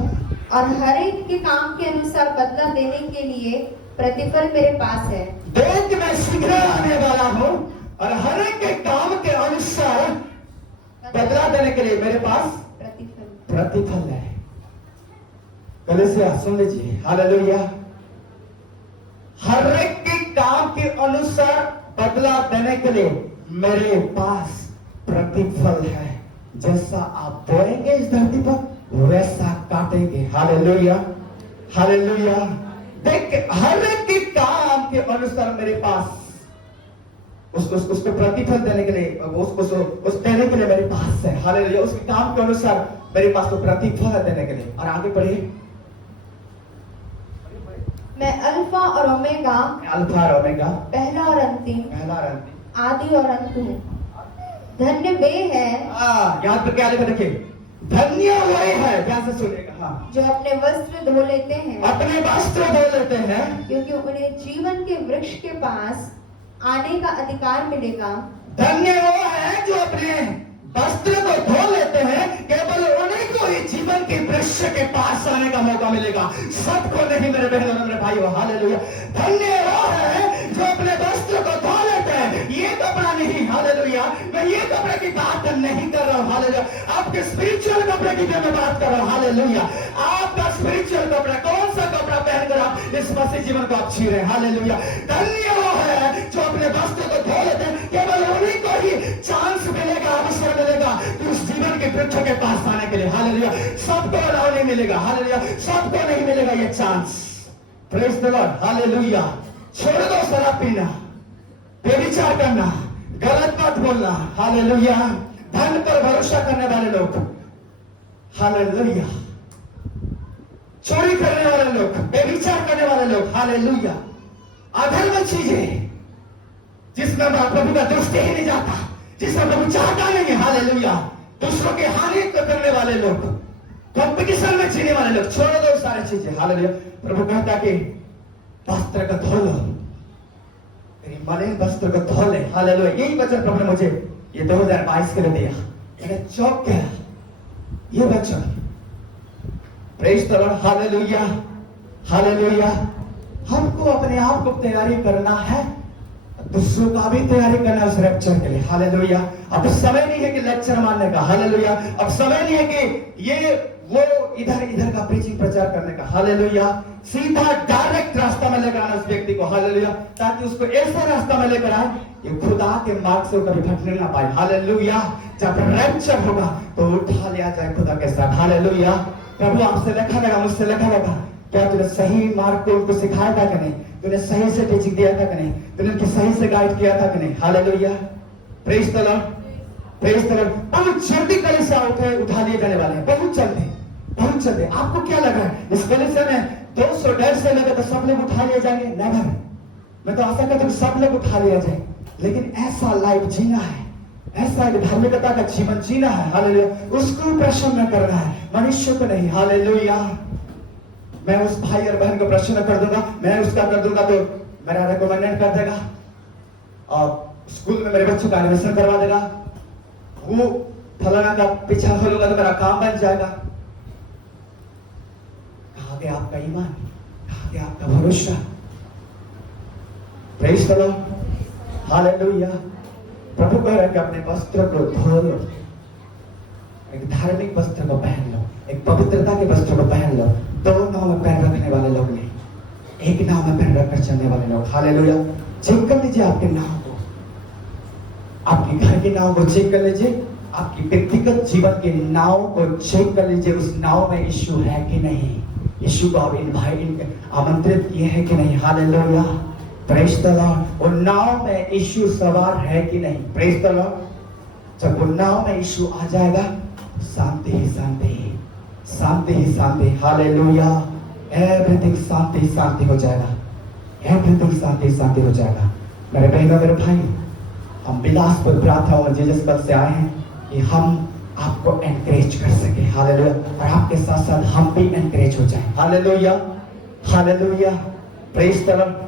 और हर एक के काम के अनुसार बदला देने के लिए प्रतिफल मेरे पास है। देख मैं शीघ्र आने वाला हूँ और हर एक के काम के अनुसार बदला देने के लिए मेरे पास प्रतिफल है। कलीसिया सुन लीजिए, हालेलुया। हर एक के काम के अनुसार बदला देने के लिए मेरे पास प्रतिफल है। जैसा आप बोएंगे इस धरती पर, वैसा काटेंगे। Hallelujah, hallelujah. देख हर एक के काम के अनुसार मेरे पास उसको प्रतिफल देने के लिए, उस देने के लिए मेरे पास है। हालेलुया, उसके काम के अनुसार मेरे पास तो प्रतिफल है देने के लिए। और आगे पढ़िए। मैं अल्फा और ओमेगा, अल्फा और ओमेगा, पहला और अंतिम, आदि और अंत हूँ। धन्य वे हैं, यहाँ पर क्या लिखा देखिए, धन्य वे है, ध्यान से सुनिएगा। हाँ, जो अपने वस्त्र धो लेते हैं, अपने वस्त्र धो लेते हैं, क्योंकि उन्हें जीवन के वृक्ष के पास आने का अधिकार मिलेगा। धन्य वो है जो अपने वस्त्र को धो लेते हैं, केवल उन्हीं को ही जीवन के वृक्ष के पास आने का मौका मिलेगा, सबको नहीं मेरे बहनों मेरे भाइयों। हालेलुया। धन्य वो है जो अपने वस्त्र को धो लेते हैं। ये कपड़ा नहीं, हालेलुया, मैं ये कपड़े की बात नहीं कर रहा हूँ। हालेलुया, आपके स्पिरिचुअल कपड़े की मैं बात कर रहा हूँ। हालेलुया, आपका स्पिरिचुअल कपड़ा, कौन सा कपड़ा पहनकर आप इस मसीह जीवन को आप जी रहे हैं। हालेलुया। धन्य वो है जो अपने वस्त्र को धो लेते हैं, केवल उन्हीं को ही चांस मिलेगा, अवसर मिलेगा उस जीवन के वृक्ष के पास आने के लिए। हालेलुया, सबको अलाउ नहीं मिलेगा। हालेलुया, सबको नहीं मिलेगा ये chance. Praise the lord. Hallelujah. छोड़ दो शराब पीना, बेविचार करना, गलत बात बोलना। हालेलुया। धन पर भरोसा करने वाले लोग, हालेलुया, चोरी करने वाले लोग, बेविचार करने वाले लोग, हालेलुया, अधर्म चीजें जिसमें प्रभु का दृष्टि ही नहीं जाता, जिसमें प्रभु चाहता नहीं है। हालेलुया, दूसरों की हानि करने वाले लोग, कंपटीशन में जीने वाले लोग, छोड़ दो सारी चीजें। हालेलुया। प्रभु कहता कि वस्त्र को धो लो, तेरी मलिन वस्त्र को धो ले। हालेलुया। यही वचन प्रभु ने मुझे ये 2022 के लिए दिया। मैंने चौंक गया ये वचन। Praise the lord. Hallelujah, hallelujah. हमको अपने आप को तैयारी करना है, दूसरों का भी तैयारी करना है उस रैप्चर के लिए। हालेलुया। अब समय नहीं है कि लेक्चर मारने का। हालेलुया। अब समय नहीं है कि ये वो इधर का प्रीचिंग प्रचार करने का। हालेलुया। सीधा डायरेक्ट रास्ता में लेकर आना उस व्यक्ति को। हालेलुया। ताकि उसको ऐसा रास्ता में लेकर आए कि खुदा के मार्ग से कभी भटकने ना पाए। हालेलुया। जब रैप्चर होगा तो उठा लिया जाए खुदा के साथ। हालेलुया। प्रभु आपसे लिखा लगा, मुझसे लिखा लगा, क्या तूने सही मार्ग को उनको सिखाया था कि नहीं? तूने सही से टीचिंग दिया था कि नहीं? तूने उनको सही से गाइड किया था कि नहीं? Hallelujah. Praise the Lord, praise the Lord. बहुत जल्दी कलीसिया उठा लिए जाने वाले हैं, बहुत जल्दी, बहुत जल्दी। आपको क्या लग रहा है इस कलीसिया में 200 150 लगे तो सब लोग उठा लिए जाएंगे, नेवर। मैं तो आशा करता हूँ सब लोग उठा लिया जाए, लेकिन ऐसा लाइफ जीना है, ऐसा एक धार्मिकता का जीवन जीना है, हालेलुया। उसको प्रसन्न करना है, मनुष्य को नहीं, हालेलुया। मैं उस भाई और बहन को प्रसन्न कर दूंगा, मैं उसका कर दूंगा तो मेरा रिकमेंडेड कर देगा और स्कूल में मेरे बच्चों का एडमिशन करवा देगा, वो फलाना का पीछा खोलूंगा तो मेरा काम बन जाएगा। कहाँ गया आपका ईमान, कहाँ गया आपका भरोसा? Praise the lord, hallelujah. प्रभु कह रहा है कि अपने वस्त्र को धो लो, एक धार्मिक वस्त्र को पहन लो, एक पवित्रता के वस्त्र को पहन लो। दो नाव में पैर रखने वाले लोग नहीं, एक नाव में पैर रखकर चलने वाले लोग, हालेलुया। चेक कर लीजिए आपके नाव को, आपके घर की नाव को चेक कर लीजिए, आपकी व्यक्तिगत जीवन की नाव को चेक कर लीजिए। उस नाव में यीशु है कि नहीं, यीशु को आप आमंत्रित किए हैं कि नहीं, हालेलुया। Praise the lord. वो नाव में यीशु सवार है कि नहीं, प्रेज़ द लॉर्ड। जब वो नाव में यीशु आ जाएगा, शांति ही शांति, शांति ही शांति, हालेलुया। एवरीथिंग शांति शांति हो जाएगा, एवरीथिंग शांति शांति हो जाएगा। मेरे बहनों मेरे भाई, हम बिलासपुर प्रार्थना और जीसस कल से आए हैं कि हम आपको एनकरेज कर सके, हालेलुया, और आपके साथ साथ हम भी एनकरेज हो जाएं, hallelujah, hallelujah. Praise the Lord,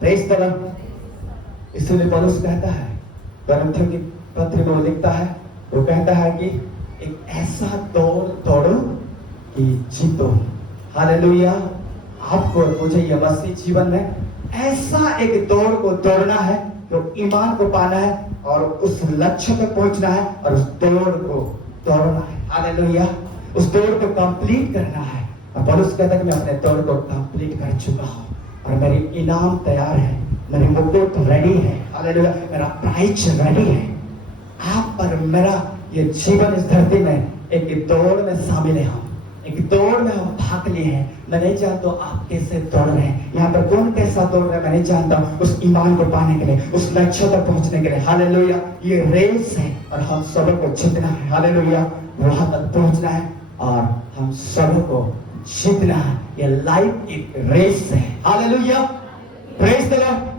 praise the Lord. इसलिए पौलुस कहता है, कोरिन्थियों की पत्र में वो लिखता है, वो कहता है कि एक ऐसा दौड़ दौड़ो कि जीतो, हालेलुया। आपको और मुझे यह मसीह जीवन में ऐसा एक दौड़ को दौड़ना है, तो ईमान को पाना है और उस लक्ष्य तक पहुंचना है और उस दौड़ को दौड़ना है, हालेलुया। उस दौड़ को कंप्लीट करना है। और पौलुस कहता है कि मैं अपने दौड़ को कंप्लीट कर चुका हूं और मेरी इनाम तैयार है, मेरी मुकुट रेडी है, हालेलुया, मेरा प्राइज रेडी है। आप पर मेरा ये जीवन इस धरती में एक दौड़ में शामिल है, हम एक दौड़ में हम भाग लिए हैं। मैं नहीं जानता आप कैसे दौड़ रहे हैं, यहाँ पर कौन कैसा दौड़ रहा है मैं नहीं जानता, उस ईमान को पाने के लिए, उस लक्ष्य तक पहुंचने के लिए, हालेलुया। ये रेस है और हम सबको जीतना है, हालेलुया, वहां तक पहुंचना है और हम सबको जीतना है। ये लाइफ एक रेस है, hallelujah. Praise the Lord,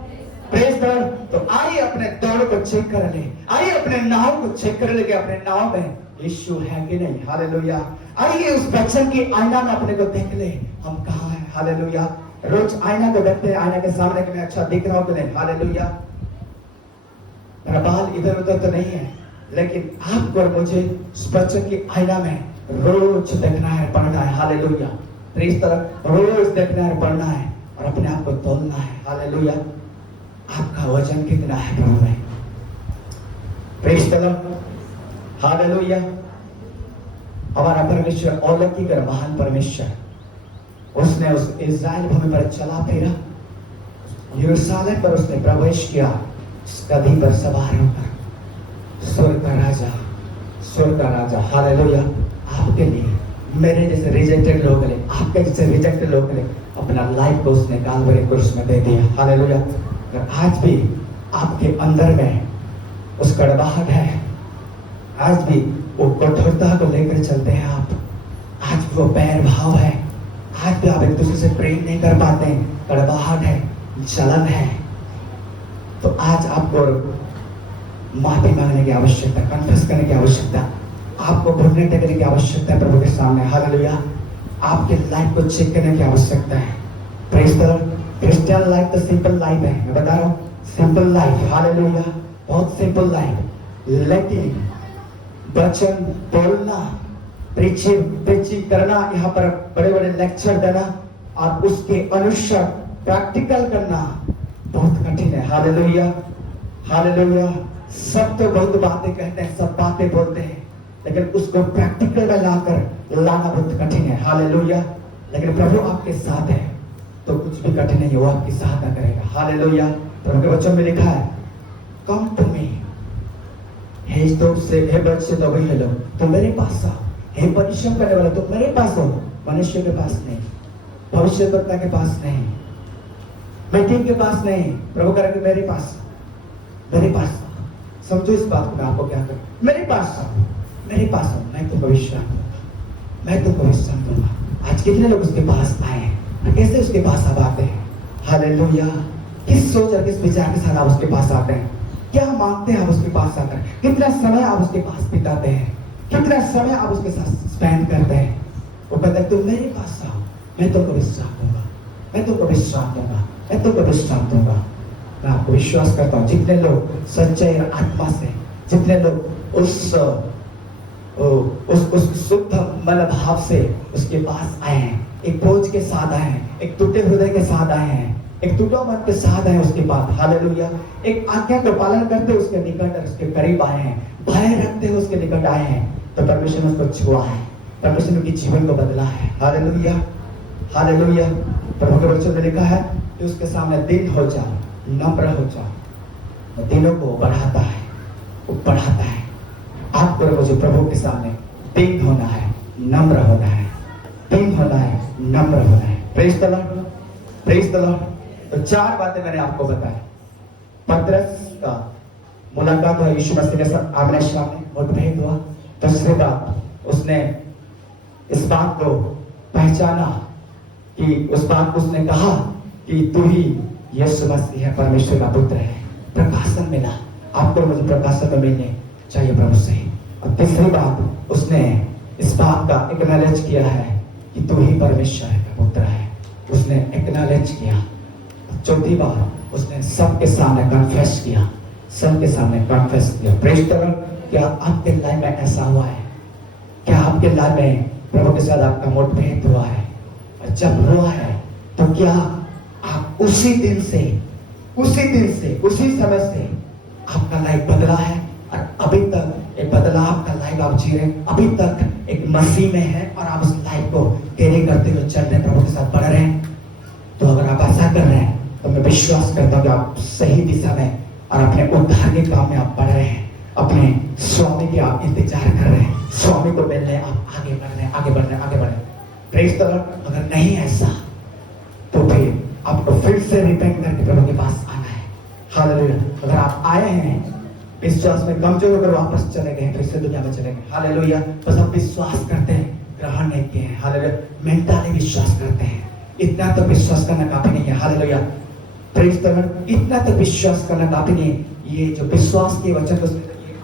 praise the Lord. तो आइए अपने दौड़ को चेक कर ले, आइए अपने नाव को चेक कर ले कि अपने नाव में यीशु है कि नहीं, हालेलुया। आइए उस वचन की आईना में अपने को देख ले, हम कहाँ हैं, हालेलुया। रोज आईना को देखते हैं, आईना के सामने कि मैं अच्छा दिख रहा हूं कि नहीं, हालेलुया। मेरा बाल इधर उधर तो नहीं है, लेकिन आपको और मुझे उस वचन की आईना में रोज देखना है, पढ़ना है, हालेलुया। Praise the lord. रोज देखना है, पढ़ना है और अपने आप को तोलना है, हालेलुया। आपका वजन कितना है प्रभु में, प्रेज़ द लॉर्ड, हालेलुया। हमारा परमेश्वर अलौकिक और महान परमेश्वर, उसने उस इज़राइल भूमि पर चला फिरा, यरूशलेम पर उसने प्रवेश किया, गधी पर सवार होकर, स्वर्ग का राजा, हालेलुया। आपके लिए, मेरे जैसे रिजेक्टेड लोगों के लिए, आपके जैसे रिजेक्टेड लोगों के लिए अपना लाइफ को उसने काल्वरी क्रूस में दे दिया, हालेलुया। और आज भी आपके अंदर में उस कड़वाहट है, आज भी वो कठोरता को लेकर चलते हैं आप, आज भी वो बैर भाव है, आज भी आप एक दूसरे से प्रेम नहीं कर पाते हैं, कड़वाहट है, जलन है, तो आज आपको माफी मांगने की आवश्यकता, कन्फेस करने की आवश्यकता, आपको घुटने टेकने की आवश्यकता है प्रभु के सामने, हालेलुया। आपके लाइफ को चेक करने की आवश्यकता है। Praise the Lord. Christian life तो सिंपल लाइफ है, मैं बता रहा हूँ, सिंपल लाइफ, हालेलुया, बहुत सिंपल लाइफ। लेकिन वचन बोलना, प्रीचिंग करना, यहाँ पर बड़े बड़े लेक्चर देना और उसके अनुसार प्रैक्टिकल करना बहुत कठिन है, हालेलुया, हालेलुया। सब तो बहुत बातें कहते हैं, सब बातें बोलते हैं, लेकिन उसको प्रैक्टिकल में लाना बहुत कठिन है, हालेलुया। लेकिन प्रभु आपके साथ है तो कुछ भी कठिन नहीं, वो आपकी सहायता करेगा, हालेलुया। प्रभु के वचन में लिखा है, कम टू मी, हे बच्चे तो वही लोग, तो मेरे पास आओ, हे परिश्रम करने वाले तो मेरे पास आओ, मनुष्य के पास नहीं, भविष्यवक्ता के पास नहीं, मीटिंग के पास नहीं, प्रभु करेंगे मेरे पास, मेरे पास। समझो इस बात को, आपको क्या कर, मेरे पास आओ, मेरे पास आओ, मैं तुमको विश्राम दूंगा, मैं तुमको विश्राम दूंगा। आज कितने लोग उसके पास आए हैं, कैसे उसके पास आप आते हैं? हालेलुया। किस सोच और किस विचार के साथ आप उसके पास आते हैं? क्या मांगते हैं आप उसके पास आकर? कितना समय आप उसके पास बिताते हैं? कितना समय आप उसके साथ स्पेंड करते हैं? वो कहता है तुम मेरे पास आओ, मैं तुमको विश्राम दूंगा, मैं तुमको विश्राम दूंगा, मैं तुमको विश्राम दूंगा। मैं आपको विश्वास करता हूँ जितने लोग सच्चाई और आत्मा से, जितने लोग उस शुद्ध मन भाव से उसके पास आए हैं, एक बोझ के साथ आए हैं, एक टूटे हृदय के साथ आए हैं, एक टूटा मन के साथ आए उसके पास, हालेलुया, एक आज्ञा का पालन करते उसके निकट और उसके करीब आए हैं, भय रखते हुए उसके निकट आए हैं, तो परमेश्वर ने उसको छुआ है, परमेश्वर ने उनके जीवन को बदला है। Hallelujah, hallelujah. प्रभु के वचन में लिखा है कि उसके सामने दिन हो जाओ, नम्र हो जाओ, दिनों को बढ़ाता है, वो बढ़ाता है। आपको मुझे प्रभु के सामने दिन होना है, नम्र होना है, दिन होना है, नम्र होना है। Praise the Lord, praise the Lord. तो 4 बातें मैंने आपको बताई। पतरस का मुलाकात हुआ यीशु मसीह के साथ, आमने सामने मुठभेड़ हुआ। दूसरी बात, उसने इस बात को पहचाना कि उस बात को उसने कहा कि तू ही यीशु मसीह है, परमेश्वर का पुत्र है। प्रकाशन मिला, आपको मुझे प्रकाशन में मिलने चाहिए प्रभु से। और तीसरी बात, उसने इस बात का एक्नॉलेज किया है कि तू ही परमेश्वर का पुत्र है, उसने एक्नॉलेज किया। चौथी बार, उसने सबके सामने कन्फेस किया, सबके सामने कन्फेस किया। Praise the Lord. क्या आपके लाइफ में ऐसा हुआ है? क्या आपके लाइफ में प्रभु के साथ आपका मुठभेड़ हुआ है? और जब हुआ है तो क्या आप उसी दिन से, उसी समय से आपका लाइफ बदला है? और अभी तक एक बदलाव का लाइफ आप जी रहे, अभी तक एक मसीह में है और आप उस लाइफ को कैरी करते हुए चल रहे, प्रभु के साथ बढ़ रहे हैं? तो अगर आप ऐसा कर रहे हैं तो मैं विश्वास करता हूँ कि आप सही दिशा में और अपने उद्धार के काम में आप बढ़ रहे हैं, अपने स्वामी के आप इंतजार कर रहे हैं, स्वामी को मिलने आप आगे बढ़ रहे हैं, आगे बढ़ रहे हैं, आगे बढ़ रहे हैं। Praise the Lord. अगर नहीं ऐसा तो फिर आपको फिर से रिपेंट करके प्रभु के पास आना है। हालेलुया। अगर आप आए हैं विश्वास में कमजोर होकर वापस चले गए, फिर से दुनिया में चले गए, हालेलुया, बस आप विश्वास करते हैं, ग्रहण नहीं किए हैं, हालेलुया, मेंटली विश्वास करते हैं, इतना तो विश्वास करना काफी नहीं है। Hallelujah, praise the Lord. इतना तो विश्वास करना काफी नहीं है। ये जो विश्वास के वचन को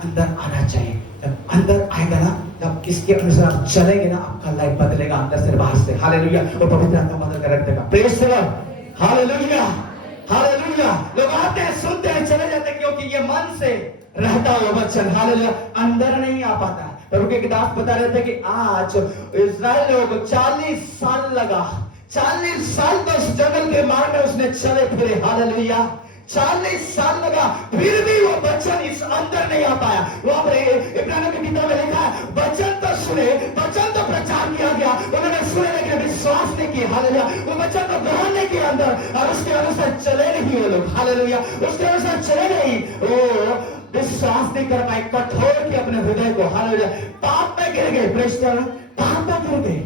अंदर आना चाहिए। जब अंदर आएगा ना, जब इसके अनुसार आप चलेंगे ना, आपका लाइफ बदलेगा अंदर से बाहर से। हालेलुया। और पवित्र आत्मा बदल कर रख देगा। Praise the lord. Hallelujah, hallelujah. लोग आते हैं, सुनते हैं, चले जाते हैं, क्योंकि ये मन से रहता हुआ वचन, हालेलुया, अंदर नहीं आ पाता। प्रभु के किताब बता रहे थे कि आज इस्राएलियों को 40 साल लगा, 40 साल तो उस जंगल के मार्ग में उसने चले फिरे, हालेलुया, 40 साल लगा, फिर भी वो वचन इस अंदर नहीं आ पाया। वहां पर इब्रानियों की किताब में लिखा है, वचन तो सुने, वचन तो प्रचार किया गया, उन्होंने सुने लेकिन विश्वास नहीं किया, हालेलुया, वो वचन तो ग्रहण नहीं किया अंदर, और उसके अनुसार चले नहीं वो लोग, हालेलुया, उसके अनुसार चले नहीं, वो विश्वास नहीं कर पाए, कठोर किए अपने हृदय को, हालेलुया, पाप में गिर गए, पाप में गिर गए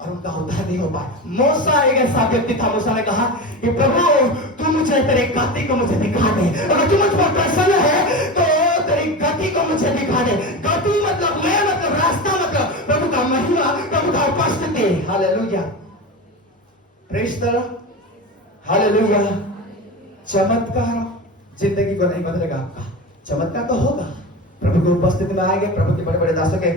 और उनका उद्धार नहीं हो पाया। मूसा एक ऐसा व्यक्ति था, मूसा ने कहा कि प्रभु तू मुझे तेरे गति को मुझे दिखा दे, अगर तू मुझ पर प्रसन्न है तो तेरी गति को मुझे दिखा दे। गति मतलब मैं, मतलब रास्ता, मतलब प्रभु का महिमा, प्रभु का उपस्थिति, hallelujah, praise the lord, hallelujah. चमत्कार जिंदगी को नहीं बदलेगा आपका, चमत्कार तो होगा, प्रभु की उपस्थिति में आएंगे, प्रभु के बड़े बड़े दासों के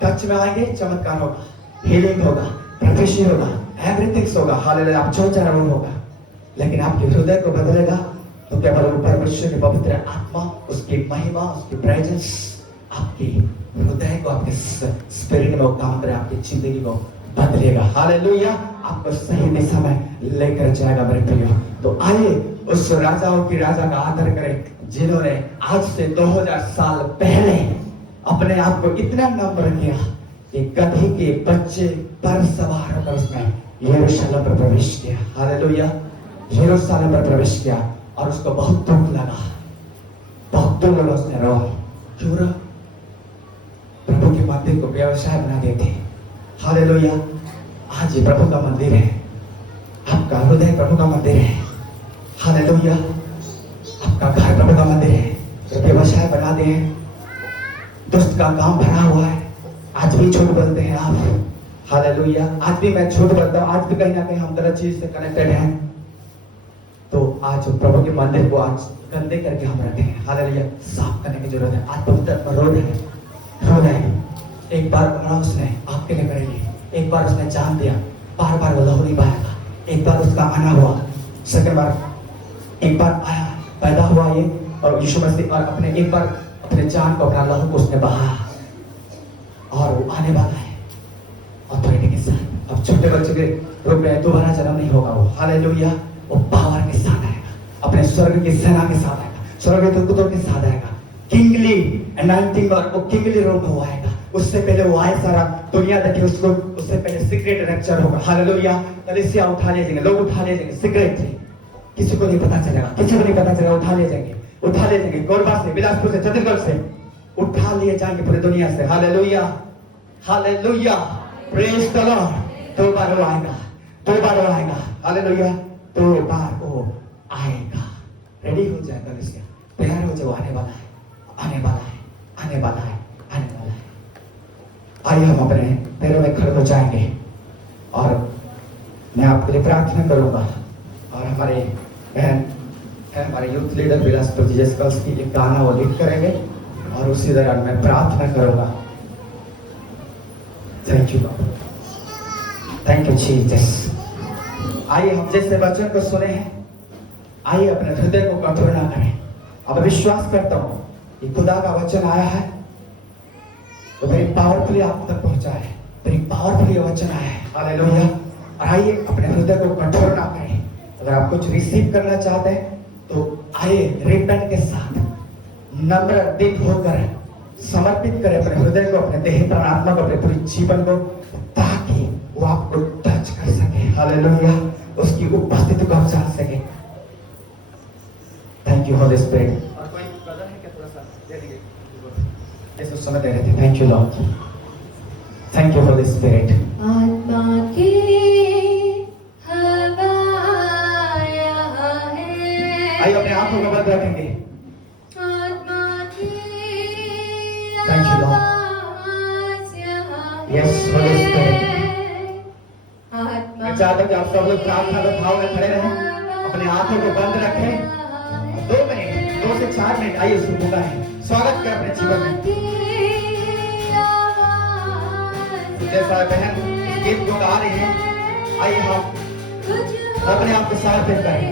टच में आएंगे, चमत्कार होगा, हीलिंग होगा, प्रोफेसी होगा, एवरीथिंग होगा, हालेलुया, आप जो चाह रहे हो होगा। लेकिन आपके हृदय को बदलेगा तो केवल परमेश्वर की पवित्र आत्मा, उसकी महिमा, उसकी प्रेजेंस आपकी हृदय को, आपके स्पिरिट में वो काम करे, आपकी जिंदगी को बदलेगा, हालेलुया, आपको सही दिशा में लेकर जाएगा मेरे प्रियो। तो आइए उस राजाओं की राजा का आदर करें जिन्होंने आज से 2000 साल पहले अपने आप को इतना नम्र किया कि गधी के बच्चे पर सवार होकर उसने यरूशलेम पर प्रवेश किया, हालेलुया, यरूशलेम पर प्रवेश किया, और उसको बहुत दुख लगा, बहुत दुख लगा, उसने रोआ, क्यों रोआ? प्रभु के मंदिर को व्यवसाय बना देते, हालेलुया। आज ये प्रभु का मंदिर है, आपका हृदय प्रभु का मंदिर है, हालेलुया, आपका घर प्रभु का मंदिर है, तो व्यवसाय बना दे, दुष्ट का काम भरा हुआ है, आज भी झूठ बोलते हैं आप, हालेलुया। आज भी मैं झूठ बोलता हूँ, आज भी कहीं ना कहीं हम गलत चीज से कनेक्टेड हैं। तो आज प्रभु के मंदिर को आज गंदे करके हम रखे हैं। हालेलुया। साफ करने की जरूरत है। आज पवित्र आत्मा रो रहा है। एक बार बड़ा उसने आपके लिए करेगी, एक बार उसने जान दिया, बार बार वो लहू नहीं बहाएगा। एक बार उसका आना हुआ, सेकंड बार, एक बार आया, पैदा हुआ ये और यीशु मसीह, और अपने एक बार अपने जान को, अपना लहू को उसने बहाया, और वो आने वाला है ऑथोरिटी के साथ। अब छोटे बच्चे के रूप में दोबारा जन्म नहीं होगा वो। हालेलुया। वो पावर के साथ आएगा, अपने स्वर्ग की सेना के साथ आएगा, स्वर्ग के दूतों के साथ आएगा, किंगली अनाइंटिंग, और वो किंगली रूप में वो आएगा। उससे पहले वो आए, सारा दुनिया देखी उसको, उससे पहले सीक्रेट रैप्चर होगा। हालेलुया। कलीसिया उठा ले जाएंगे, लोग उठा ले जाएंगे सीक्रेटली, किसी को नहीं पता चलेगा, किसी को नहीं पता चलेगा। उठा ले जाएंगे गोरबा से, बिलासपुर से, छत्तीसगढ़ से उठा लिए जाएंगे पूरी दुनिया से। Hallelujah, hallelujah, praise the Lord. 2 बार वो आएगा, हालेलुया, 2 बार वो आएगा। रेडी हो जाए कलीसिया, तैयार हो जाओ, आने वाला है। आइए हम अपने पैरों में खड़े हो जाएंगे और मैं आपके लिए प्रार्थना करूंगा, और हमारे बहन हमारे youth leader Bilaspur Jesus girls की एक गाना वो लीड करेंगे, और उसी दौरान मैं प्रार्थना करूंगा। Thank you God, thank you Jesus. आइए हम जैसे वचन को सुने हैं, आइए अपने हृदय को कठोर ना करें। अब विश्वास करता हूं कि खुदा का वचन आया है तो मेरी पावरफुली आप तक पहुंचा है, मेरी पावरफुली वचन आया है। हालेलुया। और आइए अपने हृदय को कठोर ना करें। अगर आप कुछ रिसीव करना चाहते हैं तो आइए रिपेंट के साथ, नम्र दिल होकर समर्पित करें अपने हृदय को, अपने देह प्राण आत्मा को, अपने पूरे जीवन को, ताकि वो आपको टच कर सके। हालेलुया। उसकी उपस्थिति को आप जान सके। Thank you holy spirit. और कोई ब्रदर है क्या, थोड़ा सा दे दीजिए, जैसे समय दे रहे थे। Thank you lord, thank you holy spirit. आत्मा की हवा यहाँ है। आइए अपने आंखों को बंद रखेंगे। आत्मा की thank you Lord. Yes Holi spirit. मैं चाहता हूं कि आप सब लोग प्रार्थना के भाव में खड़े रहें, अपने आंखों को बंद रखें। 2 मिनट, 2 से 4 मिनट आइए उसको बुलाएं, स्वागत करें अपने जीवन में। जैसा बहन गीत को गा रही है, आइए हम अपने आप को समर्पित करें।